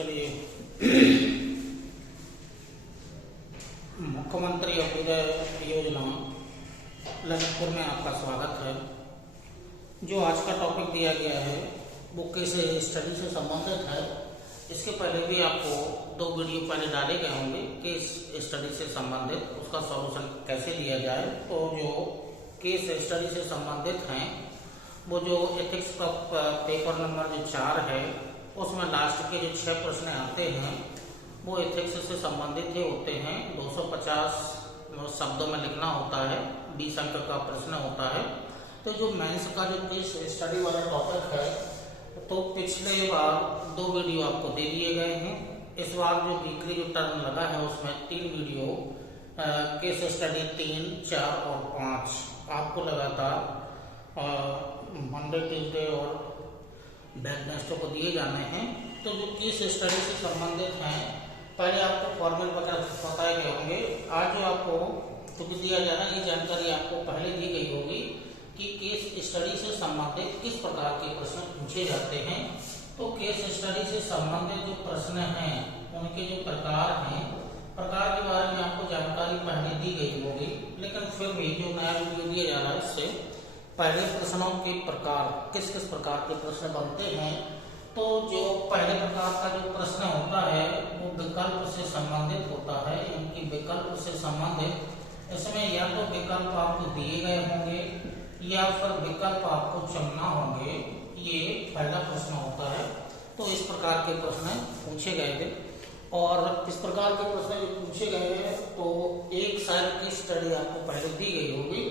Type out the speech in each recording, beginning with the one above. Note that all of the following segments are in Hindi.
चलिए, मुख्यमंत्री अभ्युदय योजना ललितपुर में आपका स्वागत है। जो आज का टॉपिक दिया गया है वो केस स्टडी से संबंधित है। इसके पहले भी आपको 2 वीडियो पहले डाले गए होंगे केस स्टडी से संबंधित, उसका सॉल्यूशन कैसे दिया जाए। तो जो केस स्टडी से संबंधित हैं वो जो एथिक्स का पेपर नंबर जो 4 है उसमें लास्ट के जो 6 प्रश्न आते हैं वो एथिक्स से संबंधित ही होते हैं। 250 शब्दों में लिखना होता है, 20 अंक का प्रश्न होता है। तो जो मेंस का जो केस स्टडी वाला टॉपिक है तो पिछले बार 2 वीडियो आपको दे दिए गए हैं। इस बार जो वीकली जो टर्म लगा है उसमें 3 वीडियो केस स्टडी 3, 4 और 5 आपको लगातार मंडे, ट्यूजडे और वेडनेसडे को दिए जाने हैं। तो जो केस स्टडी से संबंधित हैं पहले आपको फॉर्मेट वगैरह बताए गए होंगे। आज जो आपको क्योंकि दिया जा रहा है ये जानकारी आपको पहले दी गई होगी कि केस स्टडी से संबंधित किस प्रकार के प्रश्न पूछे जाते हैं। तो केस स्टडी से संबंधित जो प्रश्न हैं उनके जो प्रकार हैं, प्रकार के बारे में आपको जानकारी पहले दी गई होगी, लेकिन फिर भी जो नया वीडियो दिया जा रहा है इससे पहले प्रश्नों के प्रकार किस किस प्रकार के प्रश्न बनते हैं। तो जो पहले प्रकार का जो प्रश्न होता है वो विकल्प से संबंधित होता है, इनकी विकल्प से संबंधित। इसमें या तो विकल्प आपको दिए गए होंगे या फिर विकल्प आपको चुनना होंगे, ये पहला प्रश्न होता है। तो इस प्रकार के प्रश्न पूछे गए थे और इस प्रकार के प्रश्न जो पूछे गए हैं तो एक साल की स्टडी आपको पहले दी गई होगी।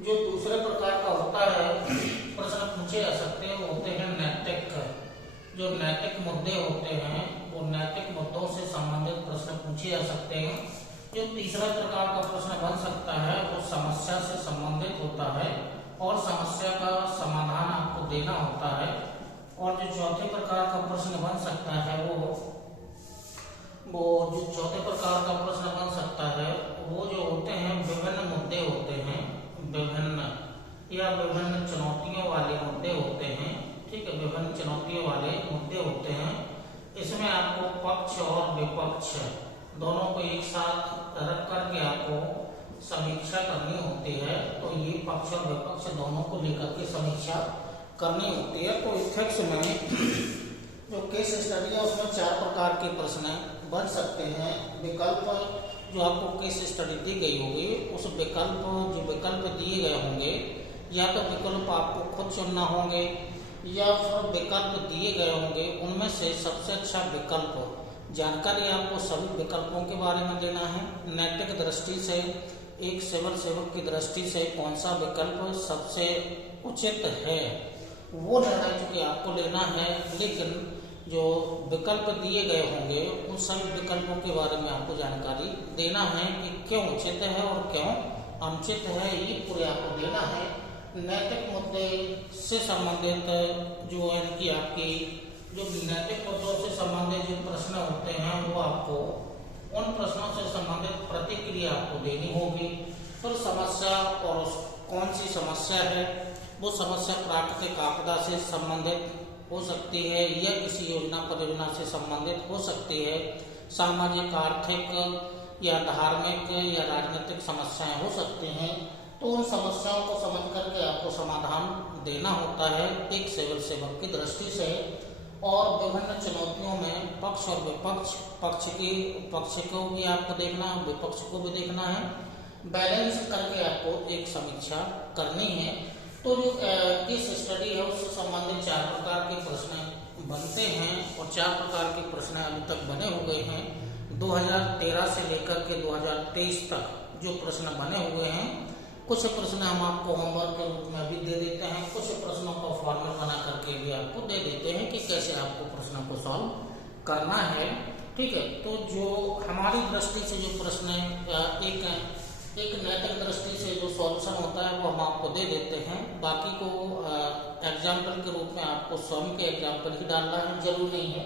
जो दूसरे प्रकार का होता है प्रश्न पूछे जा सकते हैं वो होते हैं नैतिक। जो नैतिक मुद्दे होते हैं वो नैतिक मुद्दों से संबंधित प्रश्न पूछे जा सकते हैं। जो तीसरा प्रकार का प्रश्न बन सकता है वो समस्या से संबंधित होता है और समस्या का समाधान आपको देना होता है। और जो चौथे प्रकार का प्रश्न बन सकता है वो जो चौथे प्रकार का प्रश्न बन सकता है वो जो होते हैं विभिन्न मुद्दे होते हैं, विभिन्न या विभिन्न चुनौतियों वाले मुद्दे होते हैं। ठीक है, विभिन्न चुनौतियों वाले मुद्दे होते हैं। इसमें आपको पक्ष और विपक्ष दोनों को एक साथ रख करके आपको समीक्षा करनी होती है। तो ये पक्ष और विपक्ष दोनों को लेकर के समीक्षा करनी होती है। तो इथिक्स में जो केस स्टडी है उसमें 4 प्रकार के प्रश्न बन सकते हैं। विकल्प जो आपको केस स्टडी दी गई होगी उस विकल्प जो विकल्प दिए गए होंगे या तो विकल्प आपको खुद चुनना होंगे या फिर विकल्प दिए गए होंगे उनमें से सबसे अच्छा विकल्प जानकारी आपको सभी विकल्पों के बारे में देना है। नैतिक दृष्टि से, एक सिविल सेवक की दृष्टि से कौन सा विकल्प सबसे उचित है वो निर्णय चूंकि आपको लेना है। लेकिन जो विकल्प दिए गए होंगे उन सभी विकल्पों के बारे में आपको जानकारी देना है कि क्यों उचित है और क्यों अनुचित है, ये पूरे आपको देना है। नैतिक मुद्दे से संबंधित जो है कि आपकी जो नैतिक मुद्दों से संबंधित जो प्रश्न होते हैं वो आपको उन प्रश्नों से संबंधित प्रतिक्रिया आपको देनी होगी। फिर समस्या और कौन सी समस्या है वो समस्या प्राकृतिक आपदा से संबंधित हो सकती है या किसी योजना परियोजना से संबंधित हो सकती है। सामाजिक, आर्थिक या धार्मिक या राजनीतिक समस्याएं हो सकती हैं। तो उन समस्याओं को समझ करके आपको समाधान देना होता है एक सिविल सेवक की दृष्टि से। और विभिन्न चुनौतियों में पक्ष और विपक्ष, पक्ष को भी आपको देखना है, विपक्ष को भी देखना है। बैलेंस करके आपको एक समीक्षा करनी है। तो जो केस स्टडी है उससे संबंधित 4 प्रकार के प्रश्न बनते हैं और 4 प्रकार के प्रश्न अभी तक बने हुए हैं। 2013 से लेकर के 2023 तक जो प्रश्न बने हुए हैं, कुछ प्रश्न हम आपको होमवर्क के रूप में भी दे देते हैं, कुछ प्रश्नों का फॉर्मेट बना करके भी आपको दे देते हैं कि कैसे आपको प्रश्नों को सॉल्व करना है। ठीक है, तो जो हमारी दृष्टि से जो प्रश्न एक नैतिक दृष्टि से जो सॉल्यूशन होता है वो हम आपको दे देते हैं। बाकी को एग्जाम्पल के रूप में आपको स्वयं के एग्जाम्पल ही डालना है। जरूरी नहीं है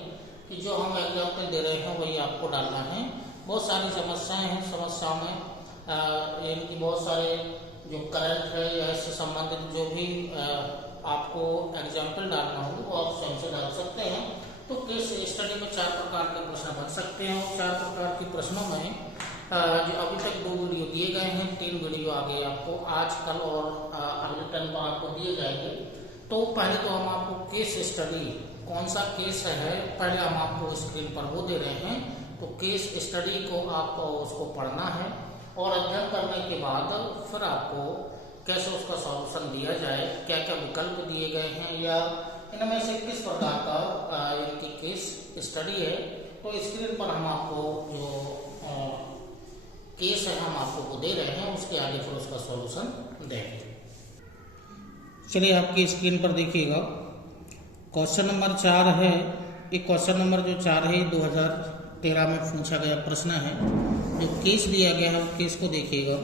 कि जो हम एग्जाम्पल दे रहे हैं वही आपको डालना है। बहुत सारी समस्याएं हैं, समस्याओं में इनकी बहुत सारे जो करंट है या इससे संबंधित जो भी आपको एग्जाम्पल डालना हो वो आप स्वयं से डाल सकते हैं। तो केस स्टडी में 4 प्रकार के प्रश्न बन सकते हैं और 4 प्रकार के प्रश्नों में जो अभी तक 2 वीडियो दिए गए हैं, 3 वीडियो आगे आपको आज कल और अगले टाइम पर आपको दिए जाएंगे। तो पहले तो हम आपको केस स्टडी कौन सा केस है पहले हम आपको स्क्रीन पर वो दे रहे हैं। तो केस स्टडी को आपको उसको पढ़ना है और अध्ययन करने के बाद फिर आपको कैसे उसका सॉल्यूशन दिया जाए, क्या क्या विकल्प दिए गए हैं या इनमें से किस प्रकार का इनकी केस स्टडी है। तो स्क्रीन पर हम आपको जो केस है हम आपको वो दे रहे हैं, उसके आगे फिर उसका सॉल्यूशन देंगे। चलिए आपकी स्क्रीन पर देखिएगा क्वेश्चन नंबर 4 है। ये क्वेश्चन नंबर जो 4 है 2013 में पूछा गया प्रश्न है। जो केस दिया गया है केस को देखिएगा।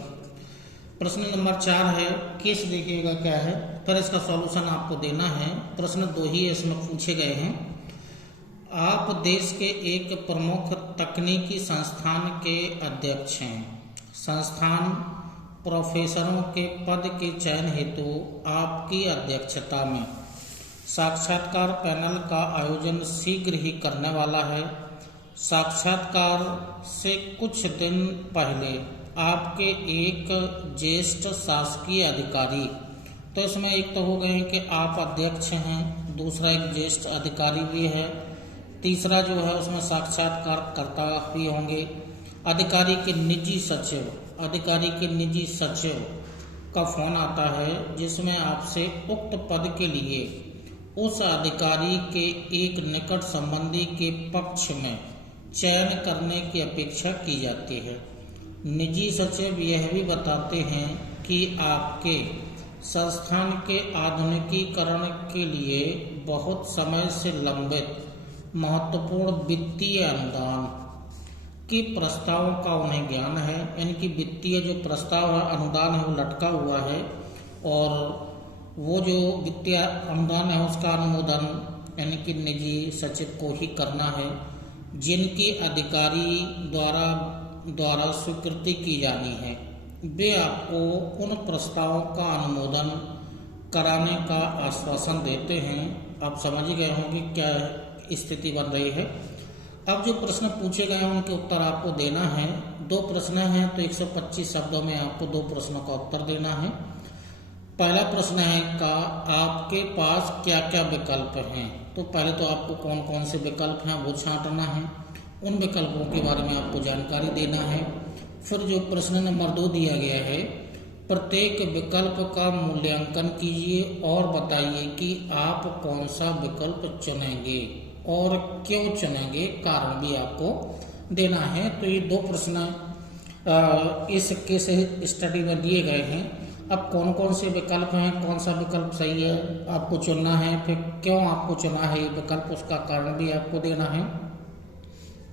प्रश्न नंबर 4 है, केस देखिएगा क्या है, फिर इसका सॉल्यूशन आपको देना है। प्रश्न 2 ही इसमें पूछे गए हैं। आप देश के एक प्रमुख तकनीकी संस्थान के अध्यक्ष हैं। संस्थान प्रोफेसरों के पद के चयन हेतु आपकी अध्यक्षता में साक्षात्कार पैनल का आयोजन शीघ्र ही करने वाला है। साक्षात्कार से कुछ दिन पहले आपके एक ज्येष्ठ शासकीय अधिकारी, तो इसमें एक तो हो गए हैं कि आप अध्यक्ष हैं, दूसरा एक ज्येष्ठ अधिकारी भी है, तीसरा जो है उसमें साक्षात्कारकर्ता भी होंगे। अधिकारी के निजी सचिव का फोन आता है जिसमें आपसे उक्त पद के लिए उस अधिकारी के एक निकट संबंधी के पक्ष में चयन करने की अपेक्षा की जाती है। निजी सचिव यह भी बताते हैं कि आपके संस्थान के आधुनिकीकरण के लिए बहुत समय से लंबित महत्वपूर्ण वित्तीय अनुदान के प्रस्तावों का उन्हें ज्ञान है। यानी कि वित्तीय जो प्रस्ताव है, अनुदान है, वो लटका हुआ है और वो जो वित्तीय अनुदान है उसका अनुमोदन यानी कि निजी सचिव को ही करना है, जिनकी अधिकारी द्वारा स्वीकृति की जानी है। वे आपको उन प्रस्तावों का अनुमोदन कराने का आश्वासन देते हैं। आप समझ ही गए होंगे क्या स्थिति बन रही है। अब जो प्रश्न पूछे गए हैं उनके उत्तर आपको देना है। 2 प्रश्न हैं तो 125 शब्दों में आपको 2 प्रश्नों का उत्तर देना है। पहला प्रश्न है का आपके पास क्या क्या विकल्प हैं। तो पहले तो आपको कौन कौन से विकल्प हैं वो छांटना है, उन विकल्पों के बारे में आपको जानकारी देना है। फिर जो प्रश्न नंबर 2 दिया गया है, प्रत्येक विकल्प का मूल्यांकन कीजिए और बताइए कि आप कौन सा विकल्प चुनेंगे और क्यों चुनेंगे, कारण भी आपको देना है। तो ये 2 प्रश्न इस केस स्टडी में दिए गए हैं। अब कौन कौन से विकल्प हैं, कौन सा विकल्प सही है आपको चुनना है, फिर क्यों आपको चुना है ये विकल्प, उसका कारण भी आपको देना है।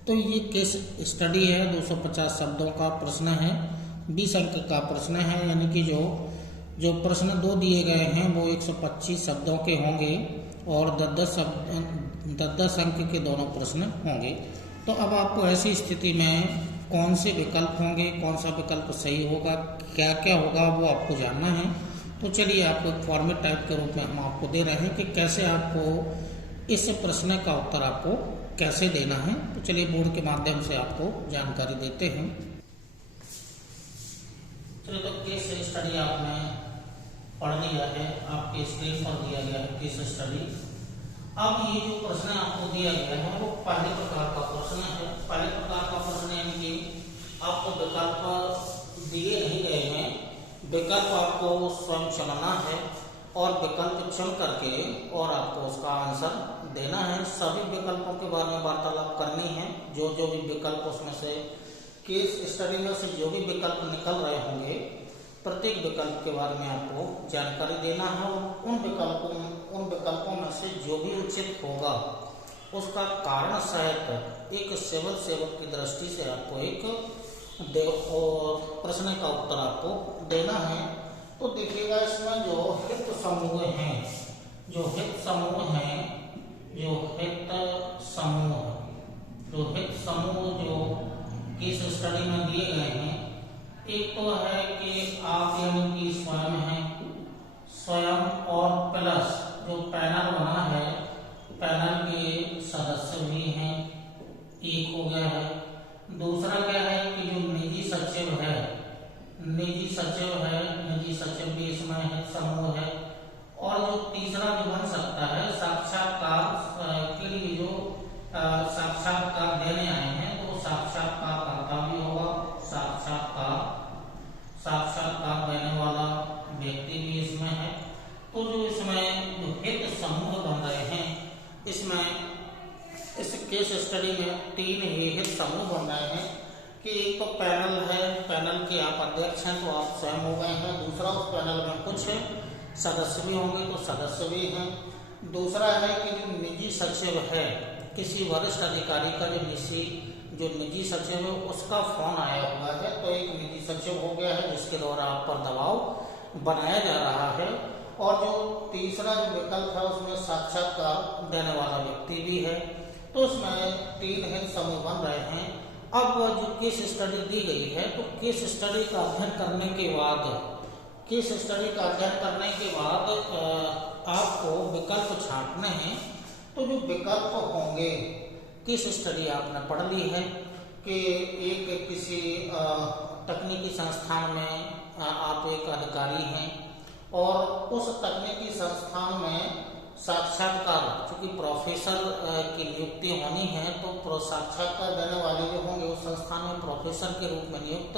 तो ये केस स्टडी है, 250 शब्दों का प्रश्न है, 20 अंक का प्रश्न है। यानी कि जो प्रश्न 2 दिए गए हैं वो 125 शब्दों के होंगे और 10 अंक के दोनों प्रश्न होंगे। तो अब आपको ऐसी स्थिति में कौन से विकल्प होंगे, कौन सा विकल्प सही होगा, क्या क्या होगा वो आपको जानना है। तो चलिए आपको एक फॉर्मेट टाइप के रूप में हम आपको दे रहे हैं कि कैसे आपको इस प्रश्न का उत्तर आपको कैसे देना है। तो चलिए बोर्ड के माध्यम से आपको जानकारी देते हैं। चलिए तो केस स्टडी आपने पढ़ लिया है, आपके स्क्रीन पर दिया गया है केस स्टडी। अब ये जो प्रश्न आपको दिया गया है वो पहले प्रकार का प्रश्न है। पहले प्रकार का प्रश्न यानी कि आपको विकल्प दिए नहीं गए हैं, विकल्प आपको स्वयं चुनना है और विकल्प चुन करके और आपको उसका आंसर देना है। सभी विकल्पों के बारे में वार्तालाप करनी है। जो भी विकल्प उसमें से केस स्टडी में से जो भी विकल्प निकल रहे होंगे, प्रत्येक विकल्प के बारे में आपको जानकारी देना है और उन विकल्पों में से जो भी उचित होगा उसका कारण सहित एक सिविल सेवक की दृष्टि से आपको एक प्रश्न का उत्तर आपको देना है। तो देखिएगा इसमें जो हित समूह हैं, जो हित समूह जो केस स्टडी में दिए गए हैं, एक तो है कि आप यानी कि स्वयं हैं, स्वयं और प्लस जो पैनल बना है, पैनल के सदस्य साक्षात्कार देने आए हैं तो साक्षात्कारकर्ता भी होगा, साक्षात्कार देने वाला व्यक्ति भी इसमें है। तो जो इसमें जो हित समूह बन रहे हैं, इसमें इस केस स्टडी में 3 ही हित समूह बन रहे हैं कि एक तो पैनल है, पैनल के आप अध्यक्ष हैं तो आप स्वयं हो गए हैं। दूसरा, उस पैनल में कुछ सदस्य भी होंगे तो सदस्य भी हैं। दूसरा है कि जो निजी सचिव है, किसी वरिष्ठ अधिकारी का जो निजी सचिव है उसका फोन आया हुआ है, तो एक निजी सचिव हो गया है जिसके द्वारा आप पर दबाव बनाया जा रहा है। और जो तीसरा जो विकल्प है उसमें साक्षात्कार देने वाला व्यक्ति भी है। तो उसमें 3 हित समूह बन रहे हैं। अब जो केस स्टडी दी गई है, तो केस स्टडी का अध्ययन करने के बाद आपको विकल्प छांटने हैं। तो जो विकल्प होंगे, केस स्टडी आपने पढ़ ली है कि एक किसी तकनीकी संस्थान में आप एक अधिकारी हैं और उस तकनीकी संस्थान में साक्षात्कार, चूंकि प्रोफेसर की नियुक्ति होनी है तो साक्षात्कार देने वाले जो होंगे उस संस्थान में प्रोफेसर के रूप में नियुक्त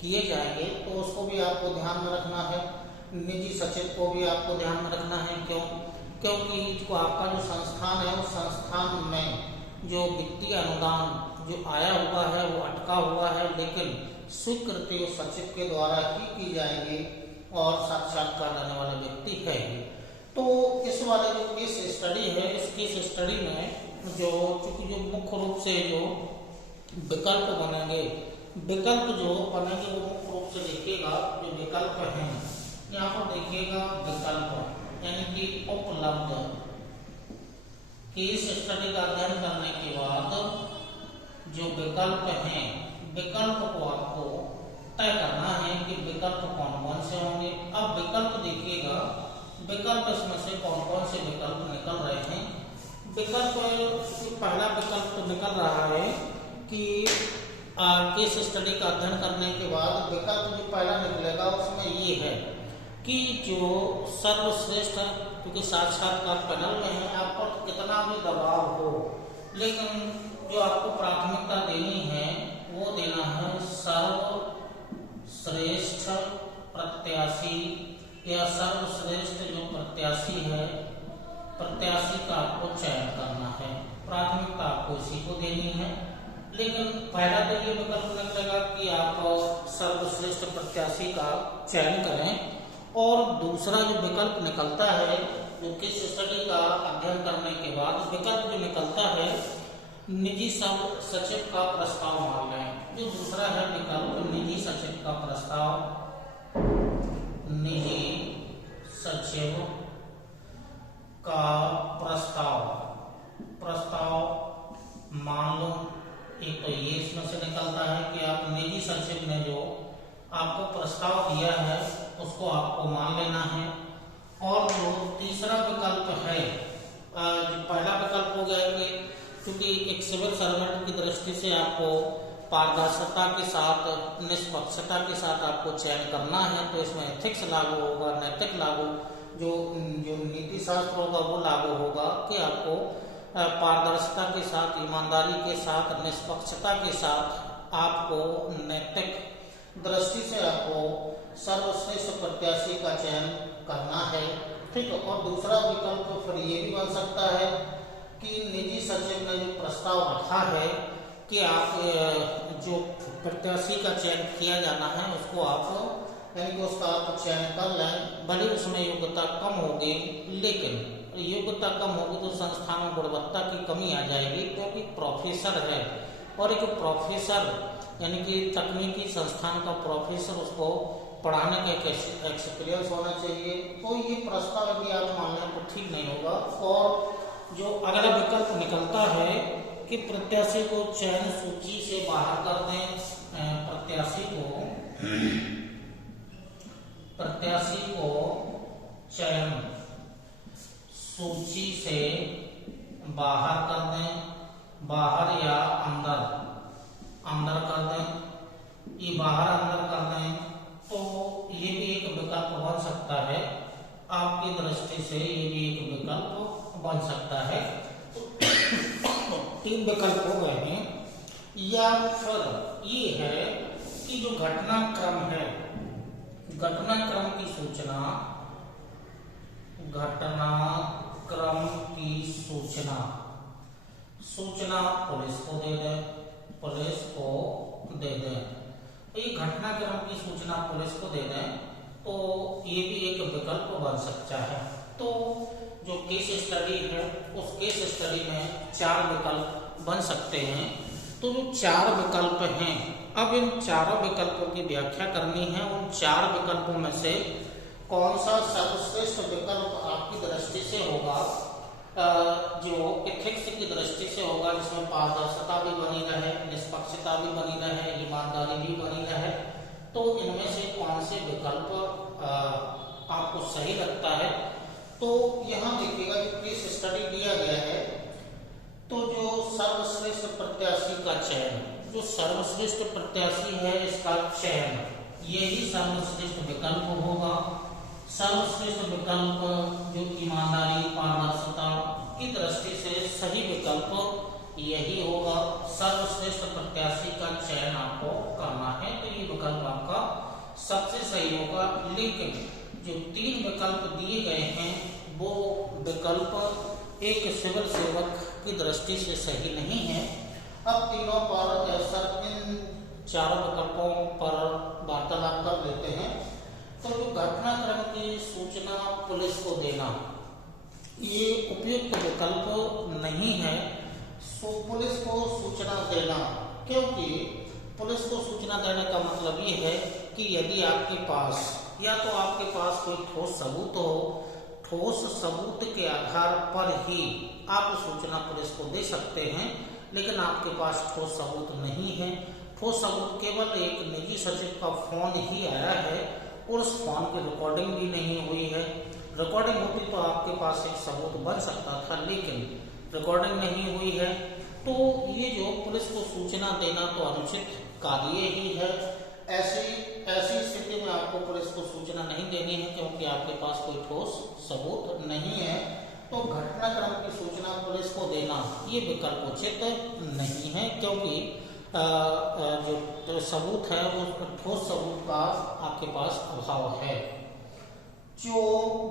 किए जाएंगे, तो उसको भी आपको ध्यान में रखना है। निजी सचिव को भी आपको ध्यान में रखना है। क्योंकि जो आपका जो संस्थान है उस संस्थान में जो वित्तीय अनुदान जो आया हुआ है वो अटका हुआ है, लेकिन स्वीकृति उस सचिव के द्वारा ही की जाएगी और साक्षात्कार देने वाला व्यक्ति है ही। तो इस वाले जो केस स्टडी है, इस केस स्टडी में चूंकि जो मुख्य रूप से जो विकल्प बनेंगे वो मुख्य रूप से देखिएगा जो विकल्प हैं, यहाँ पर देखिएगा विकल्प यानी कि उपलब्ध। केस स्टडी का अध्ययन करने के बाद जो विकल्प हैं, विकल्प को आपको तय करना है कि विकल्प कौन कौन से होंगे। अब विकल्प देखिएगा, विकल्प इसमें से कौन कौन से विकल्प निकल रहे हैं। पहला विकल्प तो निकल रहा है कि केस स्टडी का अध्ययन करने के बाद विकल्प जो पहला निकलेगा उसमें ये है कि जो सर्वश्रेष्ठ, क्योंकि साक्षात्कार पैनल में है, आप पर कितना भी दबाव हो, लेकिन जो आपको प्राथमिकता देनी है वो देना है सर्वश्रेष्ठ प्रत्याशी या सर्वश्रेष्ठ जो प्रत्याशी है, प्रत्याशी का आपको चयन करना है। प्राथमिकता आपको इसी को देनी है। लेकिन पहला तो ये विकल्प निकलेगा कि आप सर्वश्रेष्ठ प्रत्याशी का चयन करें, और दूसरा जो विकल्प निकलता है जो केस स्टडी का अध्ययन करने के बाद विकल्प जो निकलता है, निजी सचिव का प्रस्ताव मान लें। जो दूसरा है विकल्प निजी सचिव का प्रस्ताव, निजी सचिव का प्रस्ताव मान लो। एक तो ये इसमें से निकलता है कि आप निजी सचिव ने जो आपको प्रस्ताव दिया है उसको आपको मान लेना है। और जो तीसरा विकल्प है, पहला विकल्प हो गया कि क्योंकि एक सिविल सर्वेंट की दृष्टि से आपको पारदर्शिता के साथ, निष्पक्षता के साथ आपको चयन करना है, तो इसमें एथिक्स लागू होगा, नैतिक लागू जो नीति शास्त्र होगा वो लागू होगा कि आपको पारदर्शिता के साथ, ईमानदारी के साथ, निष्पक्षता के साथ आपको नैतिक दृष्टि से आपको सर्वश्रेष्ठ प्रत्याशी का चयन करना है। ठीक है। और दूसरा विकल्प फिर ये भी बन सकता है कि निजी सचिव ने जो प्रस्ताव रखा है कि आप जो प्रत्याशी का चयन किया जाना है उसको आप यानी कि उसका आप चयन कर लें, भले उसमें योग्यता कम होगी, लेकिन योग्यता कम होगी तो संस्थान में गुणवत्ता की कमी आ जाएगी, क्योंकि प्रोफेसर है और एक प्रोफेसर यानी कि तकनीकी संस्थान का प्रोफेसर, उसको पढ़ाने का एक एक्सपीरियंस होना चाहिए। तो ये प्रस्ताव यदि आप मान लें तो ठीक नहीं होगा। और जो अगला विकल्प निकलता है कि प्रत्याशी को चयन सूची से बाहर कर दें, प्रत्याशी को चयन सूची से बाहर कर दें, बाहर या अंदर कर दें, ये बाहर अंदर कर दें, तो ये भी एक विकल्प बन सकता है। आपकी दृष्टि से ये भी एक विकल्प बन सकता है। तीन विकल्प हो गए हैं। या फिर ये है कि जो घटनाक्रम है, घटनाक्रम की सूचना, घटनाक्रम की सूचना पुलिस को दे दें, पुलिस को दे दें। ये घटनाक्रम की सूचना पुलिस को दे दें तो ये भी एक विकल्प बन सकता है। तो जो केस स्टडी है उस केस स्टडी में 4 विकल्प बन सकते हैं। तो जो 4 विकल्प हैं, अब इन चारों विकल्पों की व्याख्या करनी है। उन 4 विकल्पों में से कौन सा सर्वश्रेष्ठ विकल्प आपकी दृष्टि से होगा, जो एथिक्स की दृष्टि से होगा, जिसमें पारदर्शिता भी बनी रहे, निष्पक्षता भी बनी रहे, ईमानदारी भी बनी रहे, तो इनमें से कौन से विकल्प आपको सही लगता है। तो यहाँ देखिएगा जो केस स्टडी दिया गया है, तो जो सर्वश्रेष्ठ प्रत्याशी का चयन, जो सर्वश्रेष्ठ प्रत्याशी है इसका चयन, यही सर्वश्रेष्ठ विकल्प होगा। सर्वश्रेष्ठ विकल्प जो ईमानदारी, पारदर्शिता की दृष्टि से सही विकल्प यही होगा। सर्वश्रेष्ठ प्रत्याशी का चयन आपको करना है, तो ये विकल्प आपका सबसे सही होगा। लेकिन जो 3 विकल्प दिए गए हैं वो विकल्प एक सिविल सेवक की दृष्टि से सही नहीं है। अब तीनों पर सर इन 4 विकल्पों पर वार्तालाप कर लेते हैं। तो जो घटनाक्रम की सूचना पुलिस को देना, ये उपयुक्त विकल्प नहीं है। पुलिस को सूचना देना, क्योंकि पुलिस को सूचना देने का मतलब ये है कि यदि आपके पास या तो आपके पास कोई ठोस सबूत हो, ठोस सबूत के आधार पर ही आप सूचना पुलिस को दे सकते हैं। लेकिन आपके पास ठोस सबूत नहीं है। ठोस सबूत केवल एक निजी सचिव का फोन ही आया है और उस फोन की रिकॉर्डिंग भी नहीं हुई है। रिकॉर्डिंग होती तो आपके पास एक सबूत बन सकता था, लेकिन रिकॉर्डिंग नहीं हुई है। तो ये जो पुलिस को सूचना देना तो अनुचित कार्य ही है। ऐसी स्थिति में आपको पुलिस को सूचना नहीं देनी है, क्योंकि आपके पास कोई ठोस सबूत नहीं है। तो घटनाक्रम की सूचना पुलिस को देना ये विकल्प उचित नहीं है, क्योंकि जो सबूत है वो ठोस सबूत का आपके पास अभाव है। जो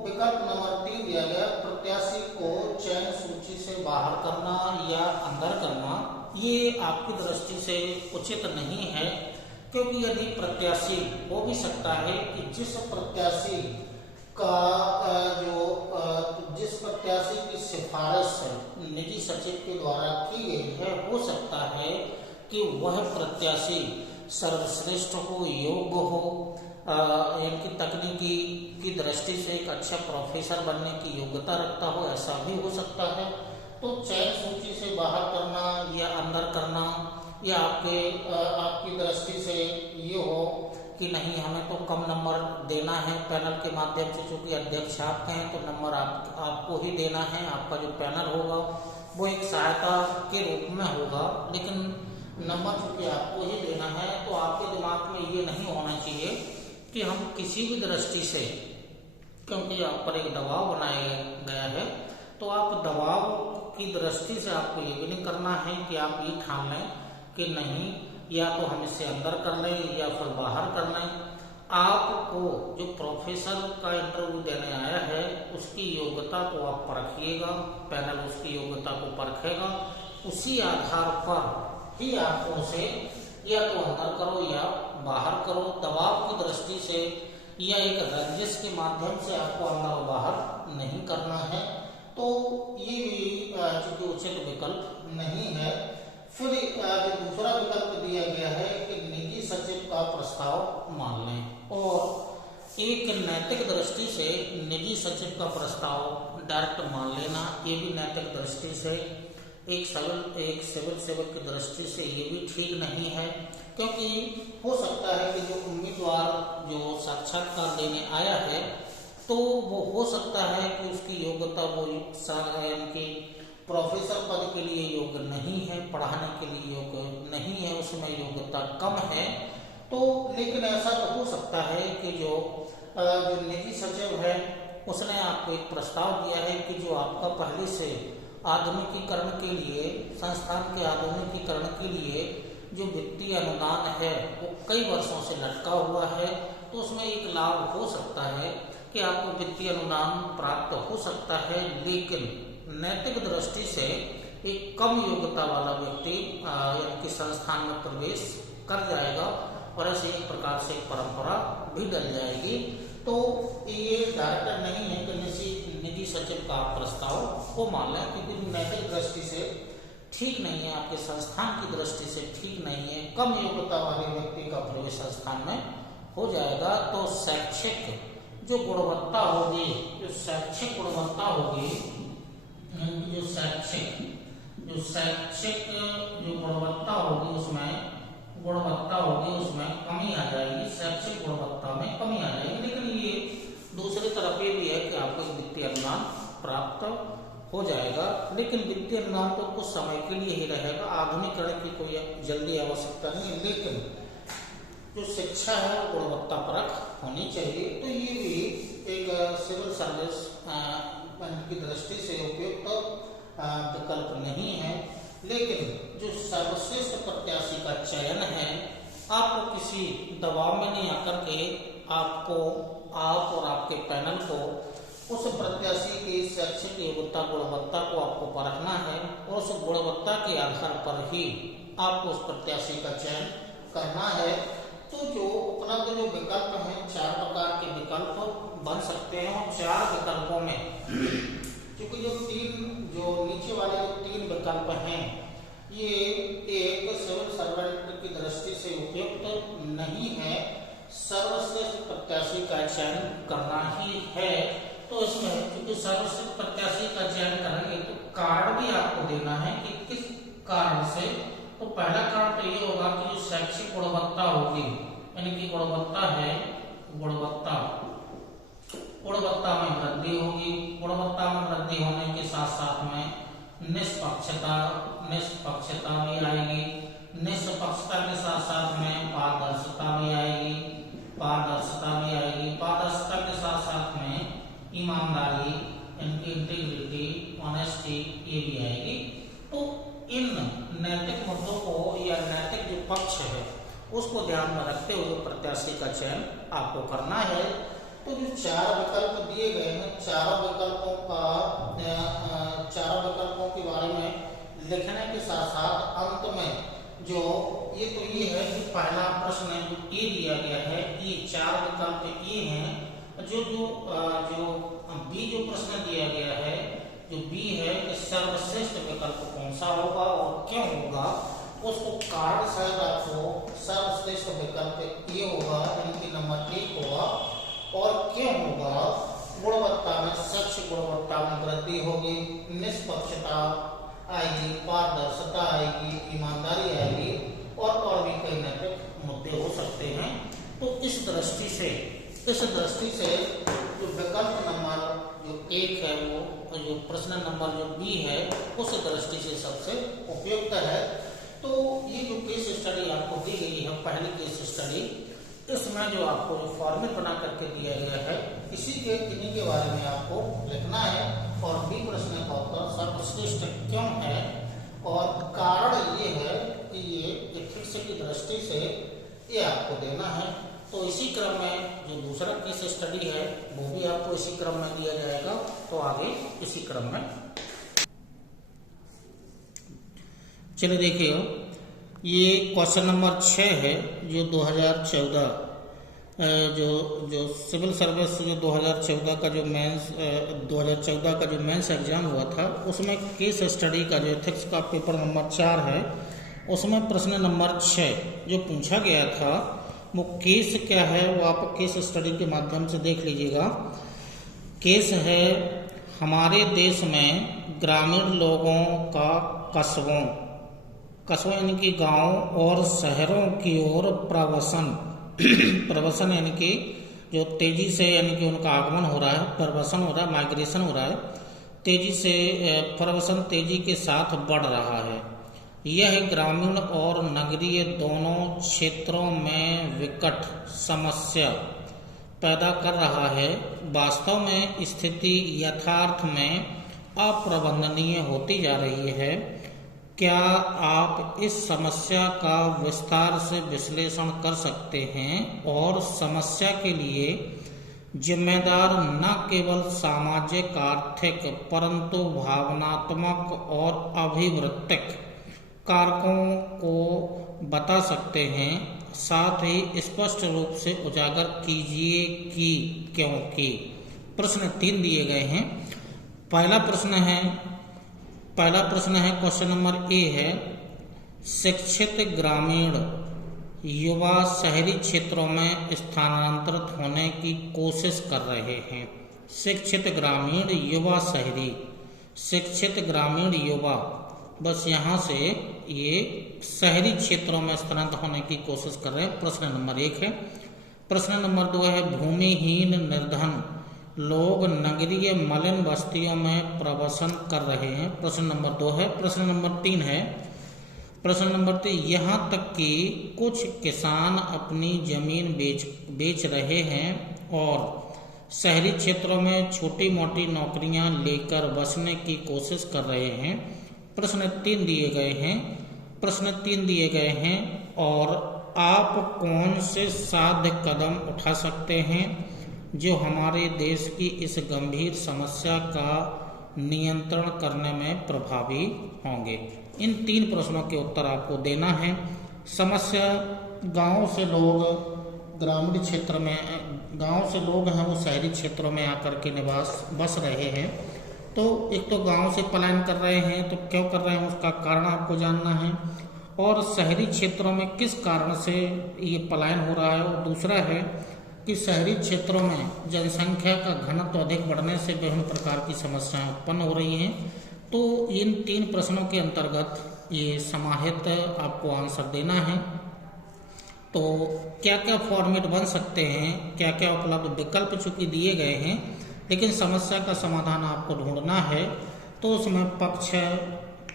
विकल्प नंबर 3 दिया गया, प्रत्याशी को चयन सूची से बाहर करना या अंदर करना, ये आपकी दृष्टि से उचित नहीं है। क्योंकि यदि प्रत्याशी हो भी सकता है कि जिस प्रत्याशी की सिफारिश निजी सचिव के द्वारा की गई है, हो सकता है कि वह प्रत्याशी सर्वश्रेष्ठ हो, योग्य हो, इनकी तकनीकी की दृष्टि से एक अच्छा प्रोफेसर बनने की योग्यता रखता हो, ऐसा भी हो सकता है। तो चयन सूची से बाहर करना या अंदर करना, या आपकी दृष्टि से ये हो कि नहीं हमें तो कम नंबर देना है पैनल के माध्यम से, चूंकि अध्यक्ष आप हैं तो नंबर आपको ही देना है। आपका जो पैनल होगा वो एक सहायता के रूप में होगा, लेकिन नंबर चूंकि आपको ही देना है। तो आपके दिमाग में ये नहीं होना चाहिए कि हम किसी भी दृष्टि से, क्योंकि आप पर एक दबाव बनाया गया है, तो आप दबाव की दृष्टि से आपको ये भी नहीं करना है कि आप ये ठान लें कि नहीं या तो हम इससे अंदर कर लें या फिर बाहर कर लें। आपको जो प्रोफेसर का इंटरव्यू देने आया है उसकी योग्यता को आप परखिएगा, पैनल उसकी योग्यता को परखेगा, उसी आधार पर ही आपको उसे या तो अंदर करो या बाहर करो। दबाव की दृष्टि से या एक रंजिश के माध्यम से आपको अंदर और बाहर नहीं करना है। तो ये भी चूंकि उचित विकल्प नहीं है। फिर जो दूसरा विकल्प दिया गया है कि निजी सचिव का प्रस्ताव मान लें, और एक नैतिक दृष्टि से निजी सचिव का प्रस्ताव डायरेक्ट मान लेना, ये भी नैतिक दृष्टि से एक सिविल सेवक की दृष्टि से ये भी ठीक नहीं है। क्योंकि हो सकता है कि जो उम्मीदवार जो साक्षात्कार देने आया है तो वो हो सकता है कि उसकी योग्यता वो इनकी प्रोफेसर पद के लिए योग्य नहीं है, पढ़ाने के लिए योग्य नहीं है, उसमें योग्यता कम है। तो लेकिन ऐसा तो हो सकता है कि जो निजी सचिव है उसने आपको एक प्रस्ताव दिया है कि जो आपका पहले से आधुनिकीकरण के लिए, संस्थान के आधुनिकीकरण के लिए जो वित्तीय अनुदान है वो कई वर्षों से लटका हुआ है। तो उसमें एक लाभ हो सकता है कि आपको वित्तीय अनुदान प्राप्त हो सकता है, लेकिन नैतिक दृष्टि से एक कम योग्यता वाला व्यक्ति यानी कि संस्थान में प्रवेश कर जाएगा और ऐसे एक प्रकार से परंपरा भी डल जाएगी। तो ये डायरेक्ट नहीं है कि निजी सचिव का प्रस्ताव को मान लें, क्योंकि नैतिक दृष्टि से ठीक नहीं है, आपके संस्थान की दृष्टि से ठीक नहीं है। कम योग्यता वाले व्यक्ति का प्रवेश संस्थान में हो जाएगा। तो शैक्षिक जो गुणवत्ता होगी, जो शैक्षिक गुणवत्ता होगी, जो शैक्षिक जो गुणवत्ता होगी उसमें कमी आ जाएगी, शैक्षिक गुणवत्ता में कमी आ जाएगी। लेकिन ये दूसरी तरफ ये भी है कि आपको एक वित्तीय अनुदान प्राप्त हो जाएगा, लेकिन वित्तीय अनुदान तो कुछ समय के लिए ही रहेगा, आधुनिकीकरण की कोई जल्दी आवश्यकता नहीं। लेकिन जो शिक्षा है वो गुणवत्ता परक होनी चाहिए। तो ये भी एक सिविल सर्विस की दृष्टि से उपयुक्त विकल्प नहीं है। लेकिन जो सर्वश्रेष्ठ प्रत्याशी का चयन है, आपको किसी दबाव में नहीं आकर के आप और आपके पैनल को उस प्रत्याशी की शैक्षिक योग्यता गुणवत्ता को आपको परखना है और उस गुणवत्ता के आधार पर ही आपको उस प्रत्याशी का चयन करना है। तो जो उपलब्ध जो विकल्प हैं, 4 प्रकार के विकल्प बन सकते हैं और 4 विकल्पों में क्योंकि जो नीचे वाले जो 3 विकल्प हैं ये एक सिविल सर्वेंट की दृष्टि से उपयुक्त नहीं है। सर्वश्रेष्ठ प्रत्याशी का चयन करना ही है। तो इसमें क्योंकि सर्वश्रेष्ठ प्रत्याशी का चयन करेंगे तो कारण भी आपको देना है कि किस कारण से। तो पहला कारण तो ये होगा कि जो शैक्षिक गुणवत्ता होगी, यानी कि गुणवत्ता में वृद्धि होगी। गुणवत्ता में वृद्धि होने के साथ साथ में निष्पक्षता भी आएगी। निष्पक्षता के साथ साथ में पारदर्शिता भी आएगी। पारदर्शिता के साथ साथ में ईमानदारी, इंटीग्रिटी, ऑनेस्टी ये भी आएगी। तो इन नैतिक मुद्दों को या नैतिक जो पक्ष है उसको ध्यान में रखते हुए प्रत्याशी का चयन आपको करना है। तो जो 4 विकल्प दिए गए हैं, चारों विकल्पों के बारे में लिखने के साथ साथ अंत में जो ये है कि पहला प्रश्न जो ए दिया गया है, ये 4 विकल्प ये हैं। जो बी जो प्रश्न दिया गया है, जो बी है कि सर्वश्रेष्ठ विकल्प कौन सा होगा और क्यों होगा, उसको कारण शायद आपको सर्वश्रेष्ठ विकल्प ये होगा, इनकी नंबर 1 होगा। और क्यों होगा? गुणवत्ता में, शैक्षिक गुणवत्ता में वृद्धि होगी, निष्पक्षता आएगी, पारदर्शिता आएगी, ईमानदारी आएगी और भी कई नैतिक मुद्दे हो सकते हैं। तो इस दृष्टि से जो विकल्प नंबर जो 1 है वो, जो प्रश्न नंबर जो बी है उस दृष्टि से सबसे उपयुक्त है। तो ये जो केस स्टडी आपको दी गई है, पहली केस स्टडी, इसमें जो आपको जो फॉर्मेट बना करके दिया गया है इन्हीं के बारे में आपको लिखना है। और बी प्रश्न का उत्तर सर्वश्रेष्ठ क्यों है और कारण ये है कि ये एथिक्स की दृष्टि से ये आपको देना है। तो इसी क्रम में जो दूसरा केस स्टडी है वो भी आपको इसी क्रम में दिया जाएगा। तो आगे इसी क्रम में चलिए देखिए, ये क्वेश्चन नंबर 6 है जो 2014 जो सिविल सर्विस जो 2014 का जो मेंस एग्जाम हुआ था उसमें केस स्टडी का जो एथिक्स का पेपर नंबर 4 है उसमें प्रश्न नंबर 6 जो पूछा गया था वो केस क्या है, वो आप केस स्टडी के माध्यम से देख लीजिएगा। केस है हमारे देश में ग्रामीण लोगों का कस्बों यानी कि गांव और शहरों की ओर प्रवसन यानी कि जो तेजी से यानी कि उनका आगमन हो रहा है, प्रवसन हो रहा है, माइग्रेशन हो रहा है, तेजी से प्रवसन तेजी के साथ बढ़ रहा है। यह ग्रामीण और नगरीय दोनों क्षेत्रों में विकट समस्या पैदा कर रहा है। वास्तव में स्थिति यथार्थ में अप्रबंधनीय होती जा रही है। क्या आप इस समस्या का विस्तार से विश्लेषण कर सकते हैं और समस्या के लिए जिम्मेदार न केवल सामाजिक आर्थिक परंतु भावनात्मक और अभिवृत्तिक कारकों को बता सकते हैं? साथ ही स्पष्ट रूप से उजागर कीजिए कि क्योंकि। प्रश्न 3 दिए गए हैं। पहला प्रश्न है क्वेश्चन नंबर ए है, शिक्षित ग्रामीण युवा शहरी क्षेत्रों में स्थानांतरित होने की कोशिश कर रहे हैं। शिक्षित ग्रामीण युवा शहरी, शिक्षित ग्रामीण युवा, बस यहाँ से ये शहरी क्षेत्रों में स्थानांतरित होने की कोशिश कर रहे हैं। प्रश्न नंबर 1 है। प्रश्न नंबर 2 है, भूमिहीन निर्धन लोग नगरीय मलिन बस्तियों में प्रवसन कर रहे हैं। प्रश्न नंबर 2 है। प्रश्न नंबर 3 है, प्रश्न नंबर 3, यहाँ तक कि कुछ किसान अपनी जमीन बेच रहे हैं और शहरी क्षेत्रों में छोटी मोटी नौकरियां लेकर बसने की कोशिश कर रहे हैं। प्रश्न 3 दिए गए हैं। प्रश्न 3 दिए गए हैं और आप कौन से साध्य कदम उठा सकते हैं जो हमारे देश की इस गंभीर समस्या का नियंत्रण करने में प्रभावी होंगे? इन 3 प्रश्नों के उत्तर आपको देना है। समस्या गांव से लोग ग्रामीण क्षेत्र में, गांव से लोग हैं वो शहरी क्षेत्रों में आकर के बस रहे हैं। तो एक तो गांव से पलायन कर रहे हैं, तो क्यों कर रहे हैं उसका कारण आपको जानना है, और शहरी क्षेत्रों में किस कारण से ये पलायन हो रहा है। और दूसरा है कि शहरी क्षेत्रों में जनसंख्या का घनत्व अधिक बढ़ने से विभिन्न प्रकार की समस्याएं उत्पन्न हो रही हैं। तो इन 3 प्रश्नों के अंतर्गत ये समाहित आपको आंसर देना है। तो क्या क्या फॉर्मेट बन सकते हैं, क्या क्या उपलब्ध विकल्प चूंकि दिए गए हैं, लेकिन समस्या का समाधान आपको ढूंढना है। तो उसमें पक्ष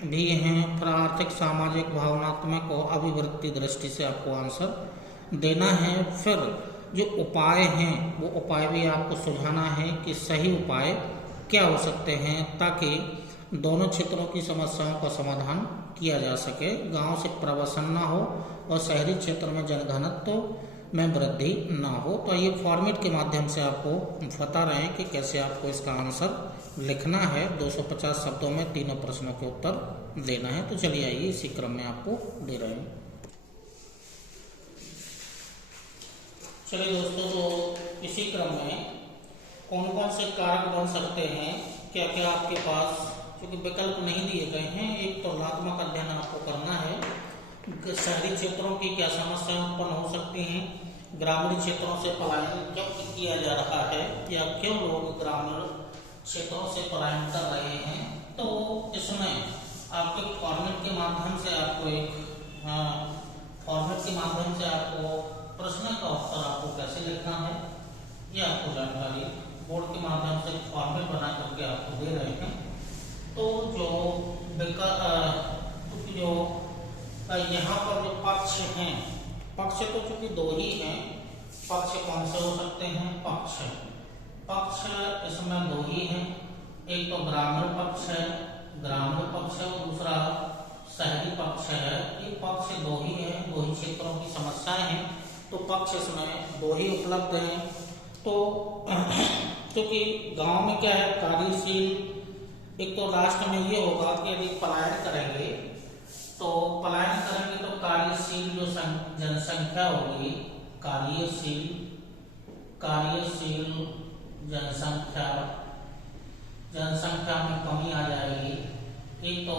भी हैं, फिर आर्थिक सामाजिक भावनात्मक और अभिवृत्ति दृष्टि से आपको आंसर देना है। फिर जो उपाय हैं वो उपाय भी आपको सुझाना है कि सही उपाय क्या हो सकते हैं ताकि दोनों क्षेत्रों की समस्याओं का समाधान किया जा सके, गांव से प्रवसन ना हो और शहरी क्षेत्र में जनघनत्व में वृद्धि ना हो। तो ये फॉर्मेट के माध्यम से आपको बता रहे हैं कि कैसे आपको इसका आंसर लिखना है। 250 शब्दों में तीनों प्रश्नों के उत्तर देना है। तो चलिए आइए इसी क्रम में आपको दे रहे हैं। चलिए दोस्तों, तो इसी क्रम में कौन कौन से कारक बन सकते हैं, क्या क्या आपके पास, क्योंकि विकल्प नहीं दिए गए हैं, एक तुलनात्मक अध्ययन आपको करना है। शहरी क्षेत्रों की क्या समस्याएं उत्पन्न हो सकती हैं, ग्रामीण क्षेत्रों से पलायन क्यों किया जा रहा है या क्यों लोग ग्रामीण क्षेत्रों से पलायन कर रहे हैं। तो इसमें आपके फॉर्मेट के माध्यम से आपको प्रश्न का उत्तर आपको कैसे लिखना है ये आपको जानकारी बोर्ड के माध्यम से फॉर्मेट बना करके आपको दे रहे हैं। तो यहाँ पर जो पक्ष हैं, पक्ष तो चूंकि 2 ही हैं। पक्ष कौन से हो सकते हैं? पक्ष इसमें 2 ही हैं, एक तो ग्रामीण पक्ष है और दूसरा शहरी पक्ष है। ये पक्ष 2 ही है, 2 ही क्षेत्रों की समस्याएं हैं। तो पक्ष इसमें 2 ही उपलब्ध हैं। तो क्योंकि गांव में क्या है, कार्यशील, एक तो लास्ट में ये होगा कि यदि पलायन करेंगे तो कार्यशील जो जनसंख्या होगी, कार्यशील जनसंख्या में कमी आ जाएगी। एक तो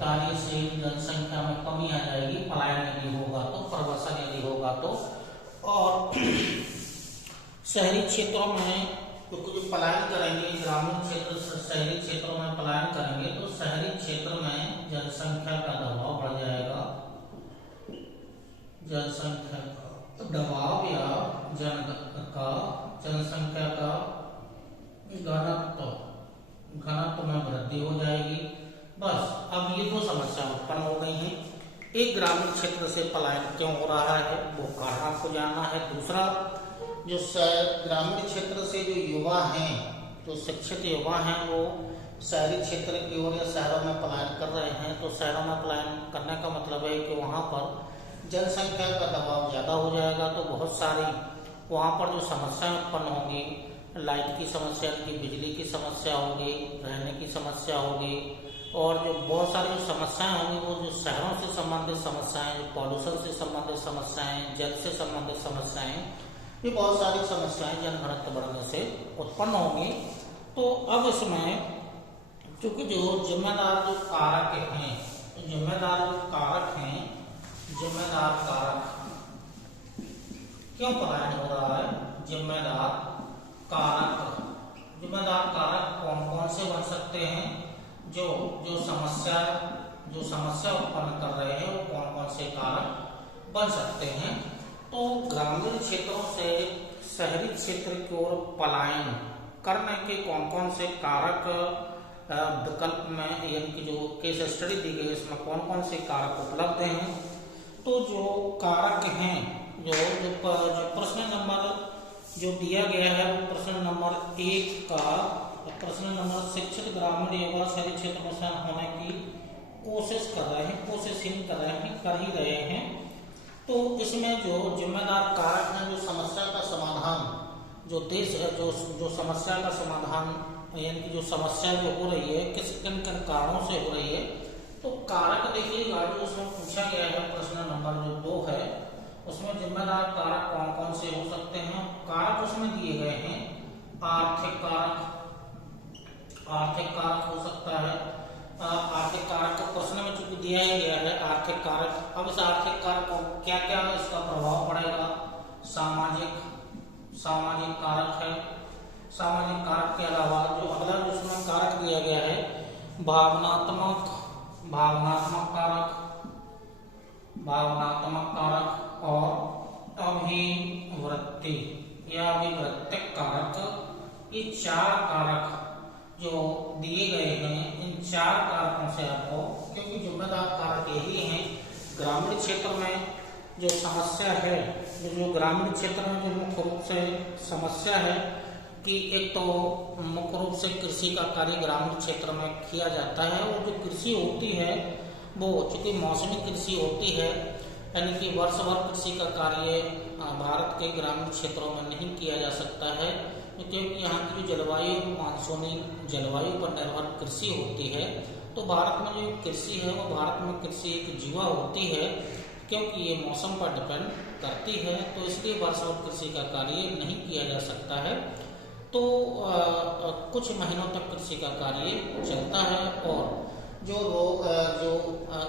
कार्यशील जनसंख्या में कमी आ जाएगी, पलायन यदि होगा तो, प्रवसन यदि होगा तो। और शहरी क्षेत्रों में क्योंकि पलायन करेंगे, ग्रामीण क्षेत्र से शहरी क्षेत्रों में पलायन करेंगे तो शहरी क्षेत्र में जनसंख्या का दबाव बढ़ जाएगा। जनसंख्या का दबाव या जनसंख्या का घनत्व में वृद्धि हो जाएगी। बस अब ये 2 समस्या उत्पन्न हो गई हैं। एक, ग्रामीण क्षेत्र से पलायन क्यों हो रहा है वो कारण आपको जानना है। दूसरा, जो ग्रामीण क्षेत्र से जो युवा हैं जो शिक्षित युवा हैं वो शहरी क्षेत्र की ओर या शहरों में पलायन कर रहे हैं। तो शहरों में पलायन करने का मतलब है कि वहाँ पर जनसंख्या का दबाव ज़्यादा हो जाएगा, तो बहुत सारी वहाँ पर जो समस्याएं उत्पन्न होंगी, लाइट की समस्या की, बिजली की समस्या होगी, रहने की समस्या होगी, और जो बहुत सारी जो समस्याएं होंगी वो जो शहरों से संबंधित समस्याएं, जो पॉल्यूशन से संबंधित समस्याएं, जल से संबंधित समस्याएं, ये बहुत सारी समस्याएं जनघनत्व बढ़ने से उत्पन्न होंगी। तो अब इसमें चूंकि जो जिम्मेदार जो कारक हैं, जिम्मेदार जो कारक हैं, जिम्मेदार कारक क्यों पलायन हो रहा है? जिम्मेदार कारक, जिम्मेदार कारक कौन कौन से बन सकते हैं? जो जो समस्या उत्पन्न कर रहे हैं वो कौन कौन से कारक बन सकते हैं? तो ग्रामीण क्षेत्रों से शहरी क्षेत्र की ओर पलायन करने के कौन कौन से कारक विकल्प में, यानी कि जो केस स्टडी दी गई इसमें कौन कौन से कारक उपलब्ध हैं? तो जो कारक हैं, जो प्रश्न नंबर जो दिया गया है वो प्रश्न नंबर 1 का प्रश्न नंबर शिक्षित ग्रामीण युवा शहरी क्षेत्र में शामिल होने की कोशिश कर रहे हैं, कर ही रहे हैं। तो इसमें जो जिम्मेदार कारक हैं, जो समस्या का समाधान, जो देश जो समस्या का समाधान, यानी कि जो समस्या जो हो रही है किन किन कारणों से हो रही है, तो कारक देखिएगा जो उसमें पूछा गया है प्रश्न नंबर जो 2 है उसमें जिम्मेदार कारक कौन कौन से हो सकते हैं? कारक उसमें दिए गए हैं। आर्थिक कारक हो सकता है। आर्थिक कारक को प्रश्न में चूंकि दिया ही गया है आर्थिक कारक। अब इस आर्थिक कारक को क्या क्या इसका प्रभाव पड़ेगा? सामाजिक कारक है। सामाजिक कारक के अलावा जो अगला उसमें कारक दिया गया है भावनात्मक कारक और अभिवृत्ति या अभिवृत्तिक कारक, ये 4 कारक जो दिए गए हैं, इन 4 कारकों से आपको, क्योंकि जिम्मेदार कारक यही हैं ग्रामीण क्षेत्र में जो समस्या है, जो ग्रामीण क्षेत्र में जो मुख्य रूप से समस्या है कि एक तो मुख्य रूप से कृषि का कार्य ग्रामीण क्षेत्र में किया जाता है, और जो कृषि होती है वो चूंकि मौसमी कृषि होती है, यानी कि वर्ष भर कृषि का कार्य भारत के ग्रामीण क्षेत्रों में नहीं किया जा सकता है, क्योंकि यहाँ की जो जलवायु मानसूनी जलवायु पर निर्भर कृषि होती है। तो भारत में जो कृषि है वो भारत में कृषि एक जीवा होती है, क्योंकि ये मौसम पर डिपेंड करती है, तो इसलिए वर्ष भर कृषि का कार्य नहीं किया जा सकता है। तो कुछ महीनों तक कृषि का कार्य चलता है, और जो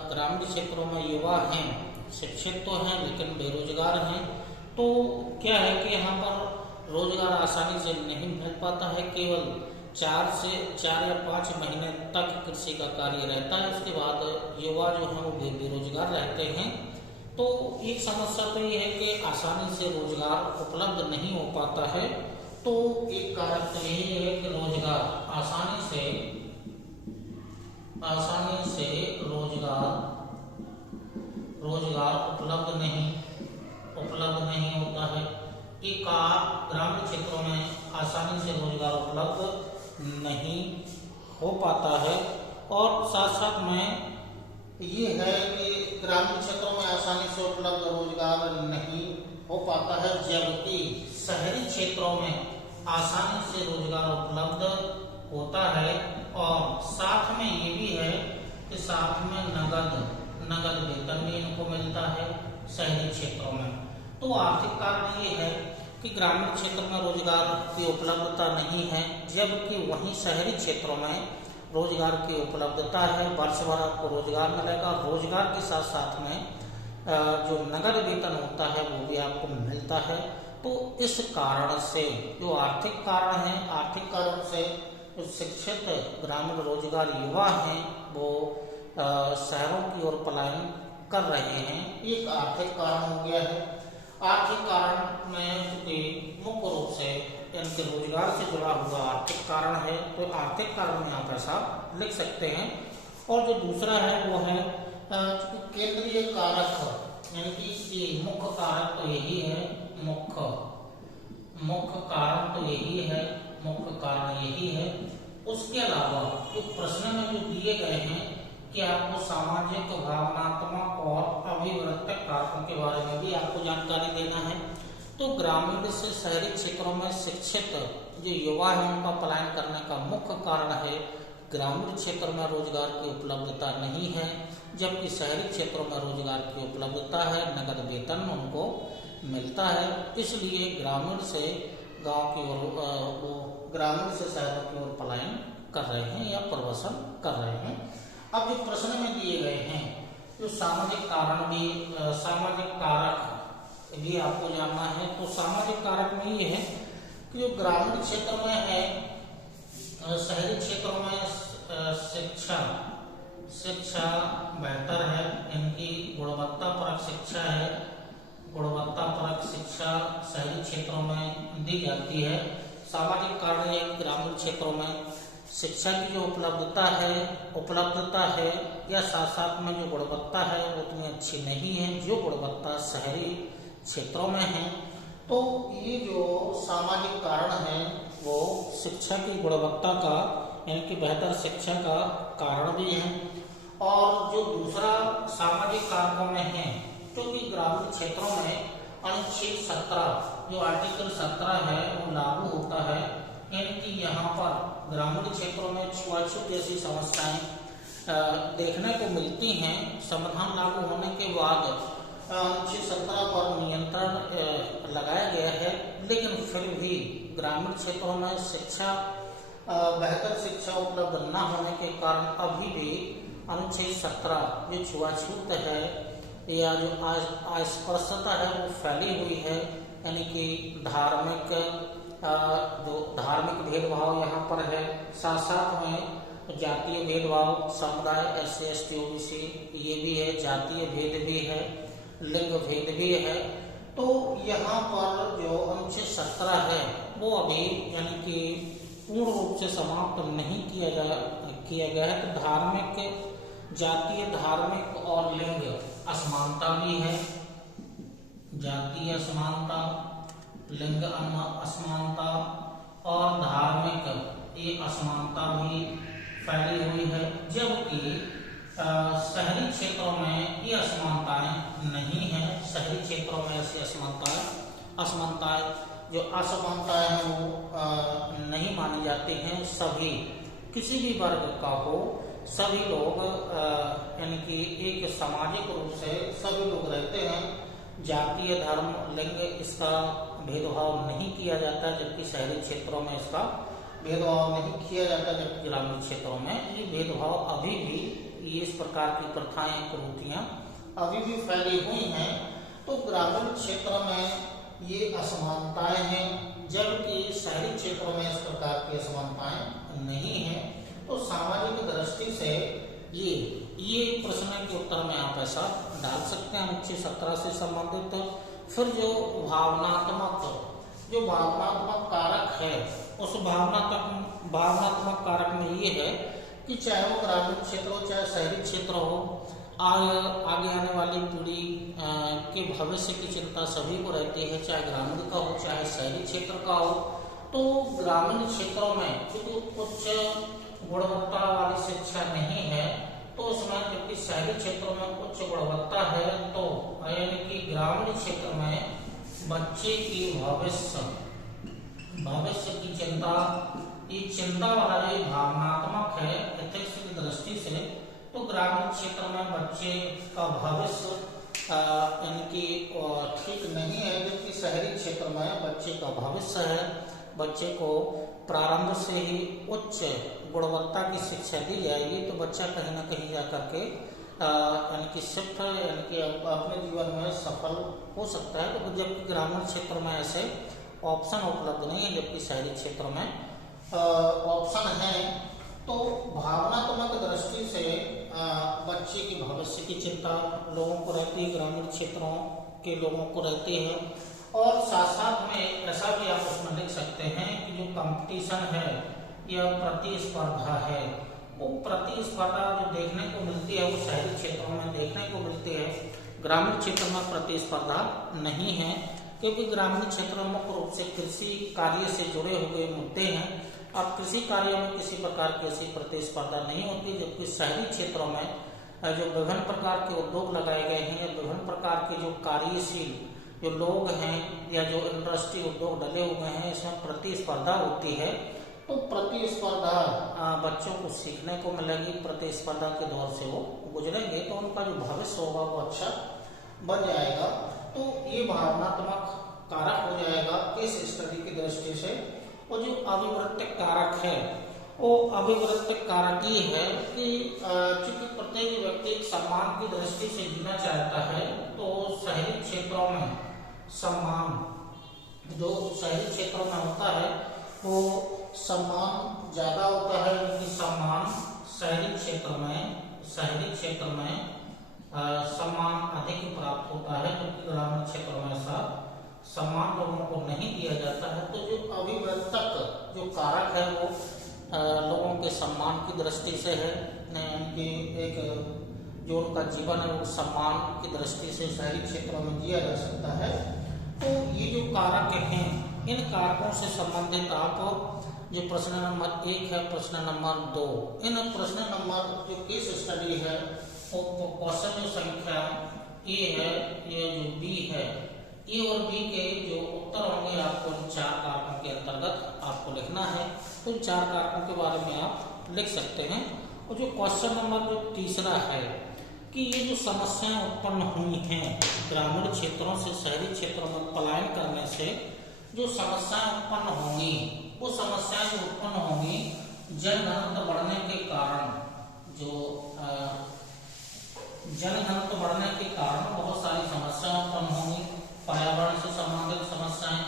ग्रामीण क्षेत्रों में युवा हैं, शिक्षित तो हैं लेकिन बेरोजगार हैं, तो क्या है कि यहाँ पर रोजगार आसानी से नहीं मिल पाता है। केवल 4 या 5 महीने तक कृषि का कार्य रहता है, उसके बाद युवा जो हैं वो बेरोजगार रहते हैं। तो एक समस्या तो ये है कि आसानी से रोजगार उपलब्ध नहीं हो पाता है। तो एक कारक तो यही है कि रोजगार आसानी से रोजगार उपलब्ध नहीं होता है। एक ग्रामीण क्षेत्रों में आसानी से रोजगार उपलब्ध नहीं हो पाता है, और साथ साथ में ये है कि ग्रामीण क्षेत्रों में आसानी से उपलब्ध रोजगार नहीं हो पाता है, जबकि शहरी क्षेत्रों में आसानी से रोजगार उपलब्ध होता है। और साथ में ये भी है कि साथ में नगद वेतन भी इनको मिलता है शहरी क्षेत्रों में। तो आर्थिक कारण ये है कि ग्रामीण क्षेत्र में रोजगार की उपलब्धता नहीं है, जबकि वहीं शहरी क्षेत्रों में रोजगार की उपलब्धता है। वर्ष भर आपको रोजगार मिलेगा, रोजगार के साथ साथ में जो नगद वेतन होता है वो भी आपको मिलता है। तो इस कारण से जो आर्थिक कारण है, आर्थिक कारण से जो शिक्षित ग्रामीण रोजगार युवा हैं वो शहरों की ओर पलायन कर रहे हैं। एक आर्थिक कारण हो गया है। आर्थिक कारण में मुख्य रूप से इनके रोजगार से जुड़ा हुआ आर्थिक कारण है, तो आर्थिक कारण यहाँ पर साफ लिख सकते हैं। और जो दूसरा है वो है केंद्रीय कारक, यानी कि मुख्य कारक तो यही है, मुख्य कारण तो यही है, मुख्य कारण यही है। उसके अलावा जो प्रश्न में जो दिए गए हैं कि आपको सामाजिक, भावनात्मक और अभिवृत्तिक कारकों के बारे में भी आपको जानकारी देना है। तो ग्रामीण से शहरी क्षेत्रों में शिक्षित जो युवा है उनका पलायन करने का मुख्य कारण है ग्रामीण क्षेत्र में रोजगार की उपलब्धता नहीं है, जबकि शहरी क्षेत्रों में रोजगार की उपलब्धता है, नगद वेतन उनको मिलता है। इसलिए ग्रामीण से गांव की ओर वो ग्रामीण से शहरों की ओर पलायन कर रहे हैं या प्रवासन कर रहे हैं। अब जो प्रश्न में दिए गए हैं जो सामाजिक कारण भी, सामाजिक कारक भी आपको जानना है। तो सामाजिक कारक में ये है कि जो ग्रामीण क्षेत्र में है, शहरी क्षेत्रों में शिक्षा बेहतर है, इनकी गुणवत्तापरक शिक्षा है, गुणवत्तापरक शिक्षा शहरी क्षेत्रों में दी जाती है। सामाजिक कारण ये ग्रामीण क्षेत्रों में शिक्षा की जो उपलब्धता है या साथ साथ में जो गुणवत्ता है वो उतनी अच्छी नहीं है जो गुणवत्ता शहरी क्षेत्रों में है। तो ये जो सामाजिक कारण है वो शिक्षा की गुणवत्ता का यानी कि बेहतर शिक्षा का कारण भी है। और जो दूसरा सामाजिक कारकों में है, क्योंकि ग्रामीण क्षेत्रों में अनुच्छेद 17 जो आर्टिकल 17 है वो लागू होता है, यानी कि यहाँ पर ग्रामीण क्षेत्रों में छुआछूत जैसी समस्याएं देखने को मिलती हैं। संविधान लागू होने के बाद अनुच्छेद 17 पर नियंत्रण लगाया गया है, लेकिन फिर भी ग्रामीण क्षेत्रों में बेहतर शिक्षा उपलब्ध न होने के कारण अभी भी अनुच्छेद 17 जो छुआछूत है या जो अस्पृश्यता है वो फैली हुई है, यानी कि जो धार्मिक भेदभाव यहाँ पर है, साथ साथ में जातीय भेदभाव, समुदाय SC ST OBC ये भी है, जातीय भेद भी है, लिंग भेद भी है। तो यहाँ पर जो अनुच्छेद 17 है वो अभी यानी कि पूर्ण रूप से समाप्त नहीं किया गया है। तो जातीय, धार्मिक और लिंग असमानता भी है, जातीय असमानता, लिंग असमानता और धार्मिक ये असमानता भी फैली हुई है, जबकि शहरी क्षेत्रों में ये असमानताएं नहीं है। शहरी क्षेत्रों में ऐसी असमानताएं जो असमानताएं हैं वो नहीं मानी जाती हैं। सभी किसी भी वर्ग का हो, सभी लोग यानी कि एक सामाजिक रूप से सभी लोग रहते हैं। जातीय, धर्म, लिंग इसका भेदभाव नहीं किया जाता, जबकि शहरी क्षेत्रों में इसका भेदभाव नहीं किया जाता, जबकि ग्रामीण क्षेत्रों में ये भेदभाव अभी भी ये इस प्रकार की प्रथाएं, कुरीतियां अभी भी फैली हुई हैं। तो ग्रामीण क्षेत्र में ये असमानताएं हैं, जबकि शहरी क्षेत्रों में इस प्रकार की असमानताएं नहीं है। तो सामाजिक दृष्टि से ये प्रश्न के उत्तर में आप ऐसा डाल सकते हैं अनुच्छेद 17 से संबंधित। फिर जो भावनात्मक कारक है, उस भावनात्मक कारक में ये है कि चाहे वो ग्रामीण क्षेत्र हो चाहे शहरी क्षेत्र हो, आगे आने वाली पीढ़ी के भविष्य की चिंता सभी को रहती है, चाहे ग्रामीण का हो चाहे शहरी क्षेत्र का हो। तो ग्रामीण क्षेत्रों में क्योंकि उच्च गुणवत्ता वाली शिक्षा नहीं है, तो उसमें जबकि शहरी क्षेत्रों में उच्च गुणवत्ता है, तो यानी कि ग्रामीण क्षेत्र में बच्चे की भविष्य की चिंता, ये चिंता वाला जो भावनात्मक है एथिक्स की दृष्टि से, तो ग्रामीण क्षेत्र में बच्चे का भविष्य यानी कि ठीक नहीं है, जबकि शहरी क्षेत्र में बच्चे का भविष्य है। बच्चे को प्रारंभ से ही उच्च गुणवत्ता की शिक्षा दी जाएगी तो बच्चा कहीं ना कहीं जा करके यानी कि शिफ्ट यानी कि अपने जीवन में सफल हो सकता है। तो जबकि ग्रामीण क्षेत्र में ऐसे ऑप्शन उपलब्ध नहीं है, जबकि शहरी क्षेत्र में ऑप्शन है। तो भावनात्मक दृष्टि से बच्चे की भविष्य की चिंता लोगों को रहती है, ग्रामीण क्षेत्रों के लोगों को रहती है। और साथ साथ में ऐसा भी आप उसमें लिख सकते हैं कि जो कंपटीशन है या प्रतिस्पर्धा है, वो प्रतिस्पर्धा जो देखने को मिलती है वो शहरी क्षेत्रों में देखने को मिलती है, ग्रामीण क्षेत्र में प्रतिस्पर्धा नहीं है। क्योंकि ग्रामीण क्षेत्रों में मुख्य रूप से कृषि कार्य से जुड़े हुए मुद्दे हैं। अब कृषि कार्यों में किसी प्रकार की ऐसी प्रतिस्पर्धा नहीं होती, जबकि शहरी क्षेत्रों में जो विभिन्न प्रकार के उद्योग लगाए गए हैं या विभिन्न प्रकार के जो कार्यशील जो लोग हैं या जो इंडस्ट्री उद्योग डले हुए हैं, इसमें प्रतिस्पर्धा होती है। तो प्रतिस्पर्धा बच्चों को सीखने को मिलेगी, प्रतिस्पर्धा के दौर से वो गुजरेंगे तो उनका जो भविष्य होगा वो अच्छा बन जाएगा। तो ये भावनात्मक कारक हो जाएगा इस स्टडी की दृष्टि से। और जो अभिवृत्तिक कारक है वो अभिवृत्तिक कारक ये है कि चूंकि प्रत्येक व्यक्ति एक सम्मान की दृष्टि से जीना चाहता है, तो शहरी क्षेत्रों में सम्मान जो शहरी क्षेत्रों में होता है वो सम्मान ज्यादा होता है, क्योंकि सम्मान शहरी क्षेत्र में सम्मान अधिक प्राप्त होता है, जबकि ग्रामीण क्षेत्रों में ऐसा सम्मान लोगों को नहीं दिया जाता है। तो जो अभिवृत्तक जो कारक है वो लोगों के सम्मान की दृष्टि से है कि एक जो उनका जीवन है वो सम्मान की दृष्टि से शहरी क्षेत्रों में जिया जा सकता है। तो ये जो कारक हैं, इन कारकों से संबंधित आप जो प्रश्न नंबर 1 है, प्रश्न नंबर 2, इन प्रश्न नंबर जो केस स्टडी है वो क्वेश्चन जो संख्या ए है, ये जो बी है, ए और बी के जो उत्तर होंगे आपको इन 4 कारकों के अंतर्गत आपको लिखना है। तो इन 4 कारकों के बारे में आप लिख सकते हैं। और जो क्वेश्चन नंबर जो तीसरा है कि ये जो समस्याएं उत्पन्न हुई हैं ग्रामीण क्षेत्रों से शहरी क्षेत्रों में पलायन करने से, जो समस्याएं उत्पन्न होंगी वो समस्याएं जो उत्पन्न होंगी जनघनत्व बढ़ने के कारण, जो जनघनत्व बढ़ने के कारण बहुत सारी समस्याएं उत्पन्न होंगी। पर्यावरण से संबंधित समस्याएं,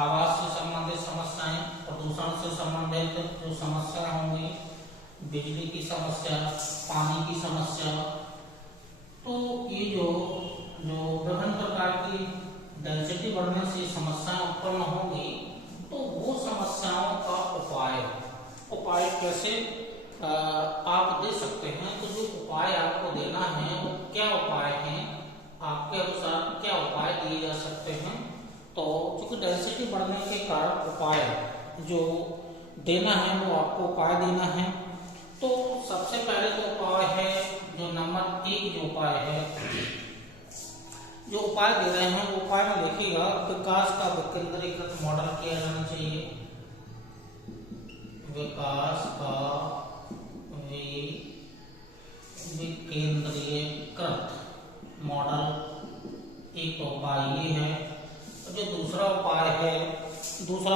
आवास से संबंधित समस्याएं, प्रदूषण से संबंधित जो समस्याएं होंगी, बिजली की समस्या, पानी की समस्या। तो ये जो विभिन्न प्रकार की डेंसिटी बढ़ने से समस्याएं उत्पन्न होंगी, तो वो समस्याओं का उपाय कैसे आप दे सकते हैं। तो जो उपाय आपको देना है वो क्या उपाय हैं, आपके अनुसार क्या उपाय दिए जा सकते हैं। तो क्योंकि डेंसिटी बढ़ने के कारण उपाय जो देना है वो आपको उपाय देना है। तो सबसे पहले जो उपाय है, जो नंबर 1 जो उपाय है, जो उपाय दे रहे हैं वो उपाय में देखिएगा, विकास का विकेंद्रीकृत मॉडल किया जाना चाहिए। विकास का विकेंद्रीकृत मॉडल एक उपाय ये है। जो दूसरा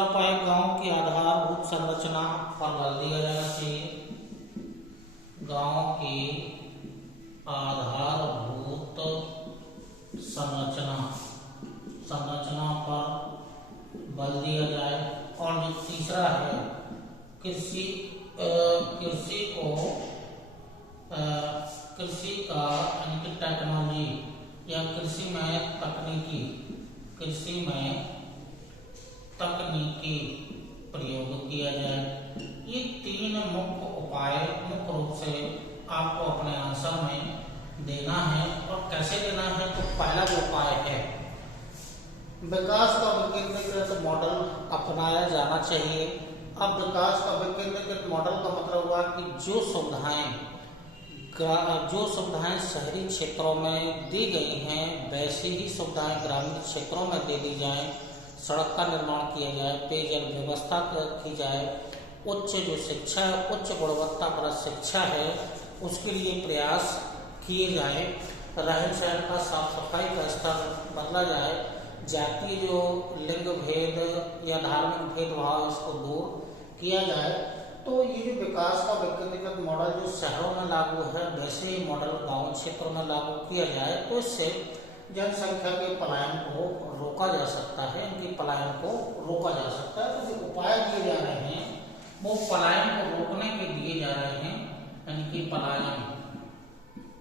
उपाय गांव की आधारभूत संरचना पर बल दिया जाना चाहिए। गांव की आधारभूत संरचना पर बल दिया जाए। और जो तीसरा है कृषि का टेक्नोलॉजी या कृषि में तकनीकी प्रयोग किया जाए। ये 3 मुख्य उपाय मुख्य रूप से आपको अपने आंसर में देना है। और कैसे देना है, तो पहला जो उपाय है विकास का विकेंद्रीकृत मॉडल अपनाया जाना चाहिए। अब विकास का विकेंद्रीकृत मॉडल का मतलब हुआ कि जो सुविधाएं शहरी क्षेत्रों में दी गई हैं वैसी ही सुविधाएं ग्रामीण क्षेत्रों में दे दी जाएं। सड़क का निर्माण किया जाए, पेयजल व्यवस्था रखी जाए, उच्च गुणवत्ता पर शिक्षा है उसके लिए प्रयास किए जाए, रहन सहन का साफ सफाई का स्तर बदला जाए, जातीय जो लिंग भेद या धार्मिक भेदभाव इसको दूर किया जाए। तो ये जो विकास का विकेंद्रीकृत मॉडल जो शहरों में लागू है वैसे ही मॉडल गांव क्षेत्रों में लागू किया जाए, तो इससे जनसंख्या के पलायन को रोका जा सकता है, इनके पलायन को रोका जा सकता है। तो जो उपाय दिए जा रहे हैं वो पलायन को रोकने के दिए जा रहे हैं, यानी कि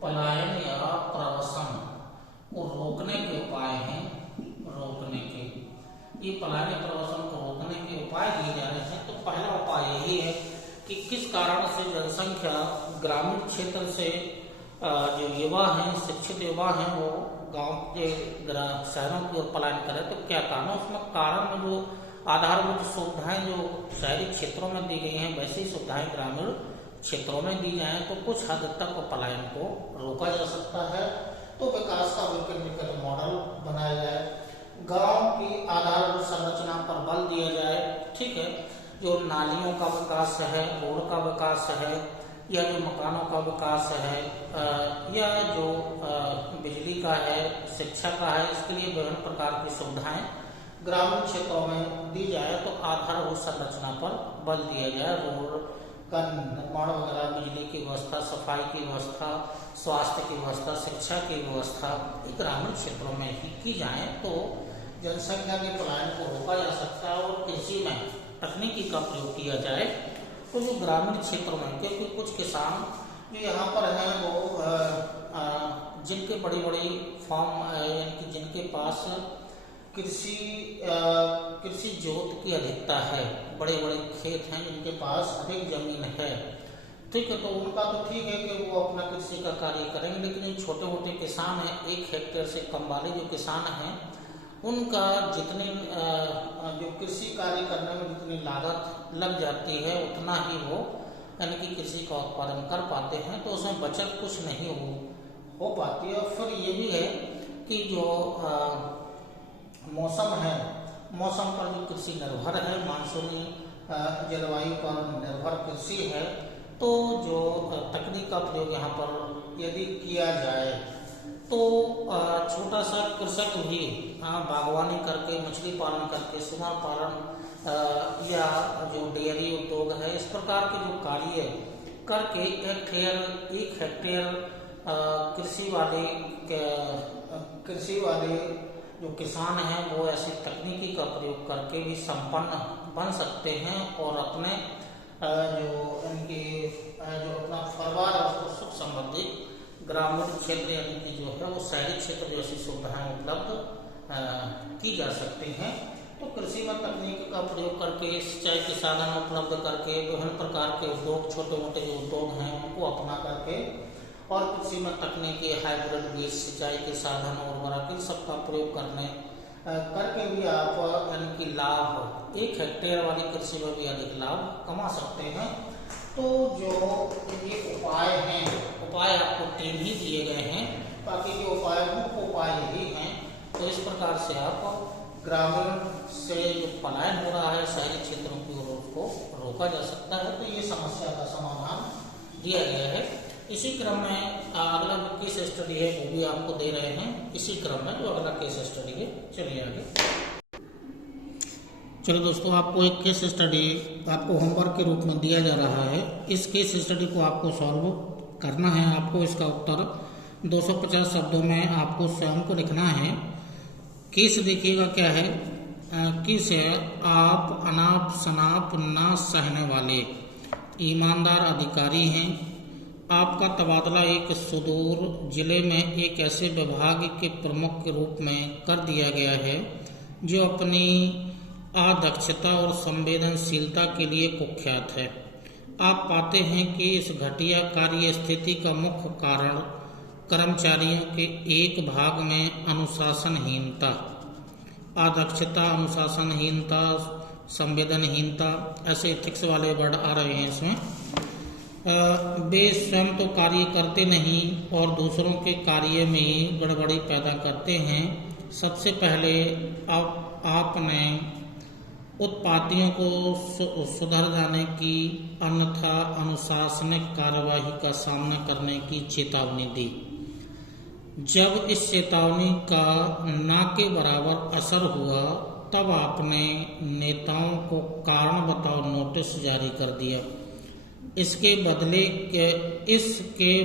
पलायन या प्रवसन को रोकने के उपाय हैं। ये पलायन या प्रवसन को रोकने के उपाय दिए जा रहे हैं। तो पहला उपाय यही है कि किस कारण से जनसंख्या ग्रामीण क्षेत्र से जो युवा हैं, शिक्षित युवा हैं, वो गांव के शहरों की ओर पलायन करें तो क्या कारण है? उसमें कारण में जो आधारभूत सुविधाएं जो शहरी क्षेत्रों में दी गई हैं वैसी सुविधाएं ग्रामीण क्षेत्रों में दी जाए तो कुछ हद तक पलायन को रोका जा सकता है। तो विकास का वैकल्पिक मॉडल बनाया जाए, गांव की आधारभूत संरचना पर बल दिया जाए, ठीक है, जो नालियों का विकास है, रोड का विकास है, या जो मकानों का विकास है, या जो बिजली का है, शिक्षा का है, इसके लिए विभिन्न प्रकार की सुविधाएं ग्रामीण क्षेत्रों में दी जाए तो आधारभूत संरचना पर बल दिया जाए, रोड का निर्माण वगैरह, बिजली की व्यवस्था, सफाई की व्यवस्था, स्वास्थ्य की व्यवस्था, शिक्षा की व्यवस्था ग्रामीण क्षेत्रों में ही की जाए तो जनसंख्या के पलायन को रोका जा सकता है। और कृषि में तकनीकी का प्रयोग किया जाए तो जो ग्रामीण क्षेत्रों में, क्योंकि कुछ किसान जो यहाँ पर हैं वो जिनके बड़ी बड़ी फार्म यानी कि जिनके पास कृषि जोत की अधिकता है, बड़े बड़े खेत हैं, जिनके पास अधिक जमीन है, ठीक है, तो उनका तो ठीक है कि वो अपना कृषि का कार्य करेंगे, लेकिन जो छोटे मोटे किसान हैं, 1 हेक्टेयर से कम वाले जो किसान हैं, उनका जितनी जो कृषि कार्य करने में जितनी लागत लग जाती है उतना ही वो यानी कि कृषि का उत्पादन कर पाते हैं, तो उसमें बचत कुछ नहीं हो पाती है। और फिर ये भी है कि जो मौसम है, मौसम पर जो कृषि निर्भर है, मानसूनी जलवायु पर निर्भर कृषि है, तो जो तकनीक का प्रयोग यहाँ पर यदि किया जाए तो छोटा सा कृषक भी बागवानी करके, मछली पालन करके, सुअर पालन या जो डेयरी उद्योग है, इस प्रकार के जो कार्य करके 1 हेक्टेयर कृषि वाले जो किसान हैं वो ऐसी तकनीकी का प्रयोग करके भी संपन्न बन सकते हैं और अपने जो अपना परिवार है उसको सुख समृद्धि ग्रामीण क्षेत्र यानी कि जो है वो शहरी क्षेत्र जैसी सुविधाएं उपलब्ध की जा सकती हैं। तो कृषि में तकनीक का प्रयोग करके, सिंचाई के साधन उपलब्ध करके, विभिन्न प्रकार के उद्योग, छोटे मोटे जो उद्योग हैं उनको अपना करके और कृषि में तकनीकी हाइब्रिड बीज, सिंचाई के साधन और उर्वरक सबका प्रयोग करके भी आप यानी कि लाभ 1 हेक्टेयर वाली कृषि में भी अधिक लाभ कमा सकते हैं। तो जो ये उपाय आपको 3 ही दिए गए हैं, बाकी के मुख्य उपाय यही हैं। तो इस प्रकार से आप ग्रामीण से जो पलायन हो रहा है शहरी क्षेत्रों की ओर उसको रोका जा सकता है। तो ये समस्या का समाधान दिया गया है। इसी क्रम में अगला जो केस स्टडी है वो भी आपको दे रहे हैं। इसी क्रम में जो अगला केस स्टडी है, चलिए आगे। चलो दोस्तों, आपको एक केस स्टडी आपको होमवर्क के रूप में दिया जा रहा है। इस केस स्टडी को आपको सॉल्व करना है। आपको इसका उत्तर 250 शब्दों में आपको स्वयं को लिखना है। केस देखिएगा क्या है। केस है, आप अनाप शनाप ना सहने वाले ईमानदार अधिकारी हैं। आपका तबादला एक सुदूर जिले में एक ऐसे विभाग के प्रमुख के रूप में कर दिया गया है जो अपनी अदक्षता और संवेदनशीलता के लिए कुख्यात है। आप पाते हैं कि इस घटिया कार्य स्थिति का मुख्य कारण कर्मचारियों के एक भाग में अनुशासनहीनता, अदक्षता, अनुशासनहीनता, संवेदनहीनता, ऐसे एथिक्स वाले वर्ड आ रहे हैं इसमें। वे स्वयं तो कार्य करते नहीं और दूसरों के कार्य में गड़बड़ी पैदा करते हैं। सबसे पहले आपने उत्पातियों को सुधर जाने की अन्यथा अनुशासनिक कार्यवाही का सामना करने की चेतावनी दी। जब इस चेतावनी का ना के बराबर असर हुआ तब आपने नेताओं को कारण बताओ नोटिस जारी कर दिया। इसके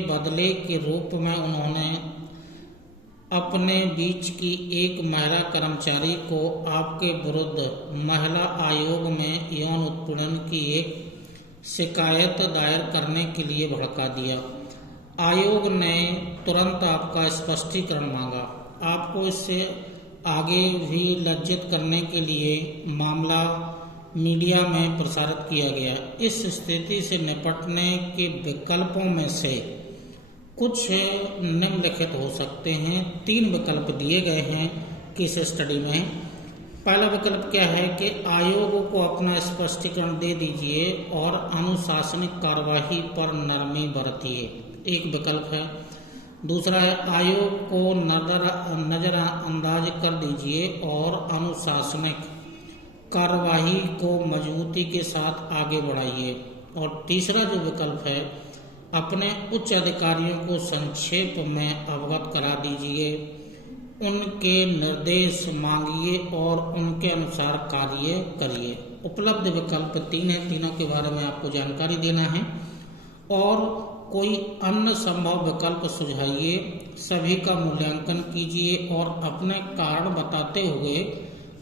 बदले के रूप में उन्होंने अपने बीच की एक महिला कर्मचारी को आपके विरुद्ध महिला आयोग में यौन उत्पीड़न की एक शिकायत दायर करने के लिए भड़का दिया। आयोग ने तुरंत आपका स्पष्टीकरण मांगा। आपको इससे आगे भी लज्जित करने के लिए मामला मीडिया में प्रसारित किया गया। इस स्थिति से निपटने के विकल्पों में से कुछ निम्नलिखित हो सकते हैं। 3 विकल्प दिए गए हैं केस स्टडी में। पहला विकल्प क्या है कि आयोग को अपना स्पष्टीकरण दे दीजिए और अनुशासनिक कार्यवाही पर नरमी बरतिए, एक विकल्प है। दूसरा है आयोग को नजरअंदाज कर दीजिए और अनुशासनिक कार्यवाही को मजबूती के साथ आगे बढ़ाइए। और तीसरा जो विकल्प है, अपने उच्च अधिकारियों को संक्षेप में अवगत करा दीजिए, उनके निर्देश मांगिए और उनके अनुसार कार्य करिए। उपलब्ध विकल्प 3 हैं, तीनों के बारे में आपको जानकारी देना है और कोई अन्य संभव विकल्प सुझाइए, सभी का मूल्यांकन कीजिए और अपने कारण बताते हुए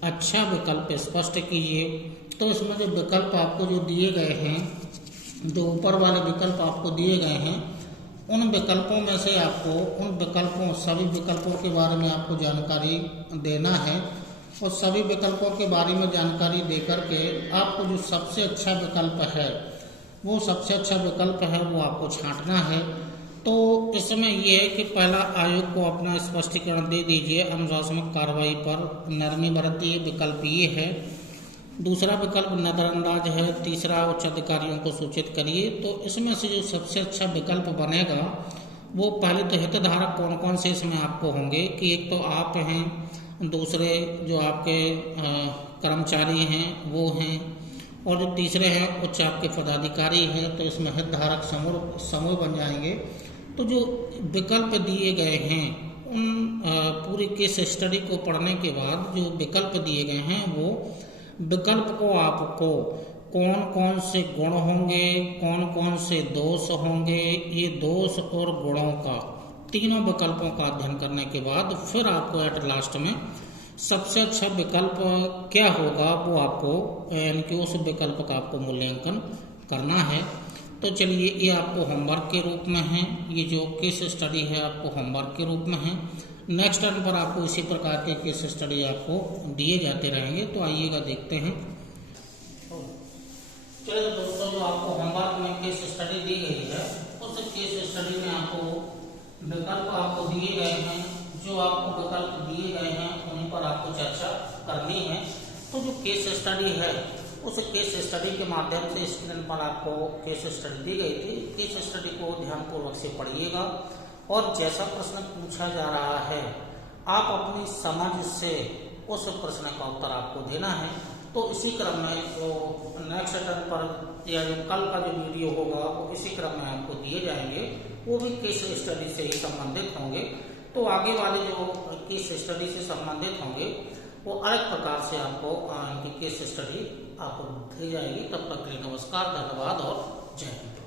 अच्छा विकल्प स्पष्ट कीजिए। तो इसमें जो विकल्प आपको जो दिए गए हैं, जो ऊपर वाले विकल्प आपको दिए गए हैं, उन विकल्पों में से आपको सभी विकल्पों के बारे में आपको जानकारी देना है और सभी विकल्पों के बारे में जानकारी देकर के आपको जो सबसे अच्छा विकल्प है वो आपको छांटना है। तो इसमें यह है कि पहला, आयोग को अपना स्पष्टीकरण दे दीजिए, अनुशासनिक कार्रवाई पर नरमी बरतिए, विकल्प ये है। दूसरा विकल्प नजरअंदाज है। तीसरा, उच्च अधिकारियों को सूचित करिए। तो इसमें से जो सबसे अच्छा विकल्प बनेगा वो पहले तो हितधारक कौन कौन से इसमें आपको होंगे कि एक तो आप हैं, दूसरे जो आपके कर्मचारी हैं वो हैं, और जो तीसरे हैं उच्च आपके पदाधिकारी हैं। तो इसमें हितधारक समूह बन जाएंगे। तो जो विकल्प दिए गए हैं उन पूरे केस स्टडी को पढ़ने के बाद जो विकल्प दिए गए हैं वो विकल्प को आपको कौन कौन से गुण होंगे, कौन कौन से दोष होंगे, ये दोष और गुणों का तीनों विकल्पों का अध्ययन करने के बाद फिर आपको एट लास्ट में सबसे अच्छा विकल्प क्या होगा वो आपको यानी कि उस विकल्प का आपको मूल्यांकन करना है। तो चलिए, ये आपको होमवर्क के रूप में है, ये जो केस स्टडी है आपको होमवर्क के रूप में है। नेक्स्ट टर्न पर आपको इसी प्रकार के केस स्टडी आपको दिए जाते रहेंगे। तो आइएगा देखते हैं। चलिए दोस्तों, जो आपको होमवर्क में केस स्टडी दी गई है उस केस स्टडी में आपको विकल्प आपको दिए गए हैं। जो आपको विकल्प दिए गए हैं उन पर आपको चर्चा करनी है। तो जो केस स्टडी है उस केस स्टडी के माध्यम से स्क्रीन पर आपको केस स्टडी दी गई थी। केस स्टडी को ध्यानपूर्वक से पढ़िएगा और जैसा प्रश्न पूछा जा रहा है आप अपनी समझ से उस प्रश्न का उत्तर आपको देना है। तो इसी क्रम में जो नेक्स्ट टर्न पर या जो कल का जो वीडियो होगा वो इसी क्रम में आपको दिए जाएंगे, वो भी केस स्टडी से ही संबंधित होंगे। तो आगे वाले जो केस स्टडी से संबंधित होंगे वो अलग प्रकार से आपको केस स्टडी आपको दी जाएगी। तब तक के लिए नमस्कार, धन्यवाद और जय हिंद।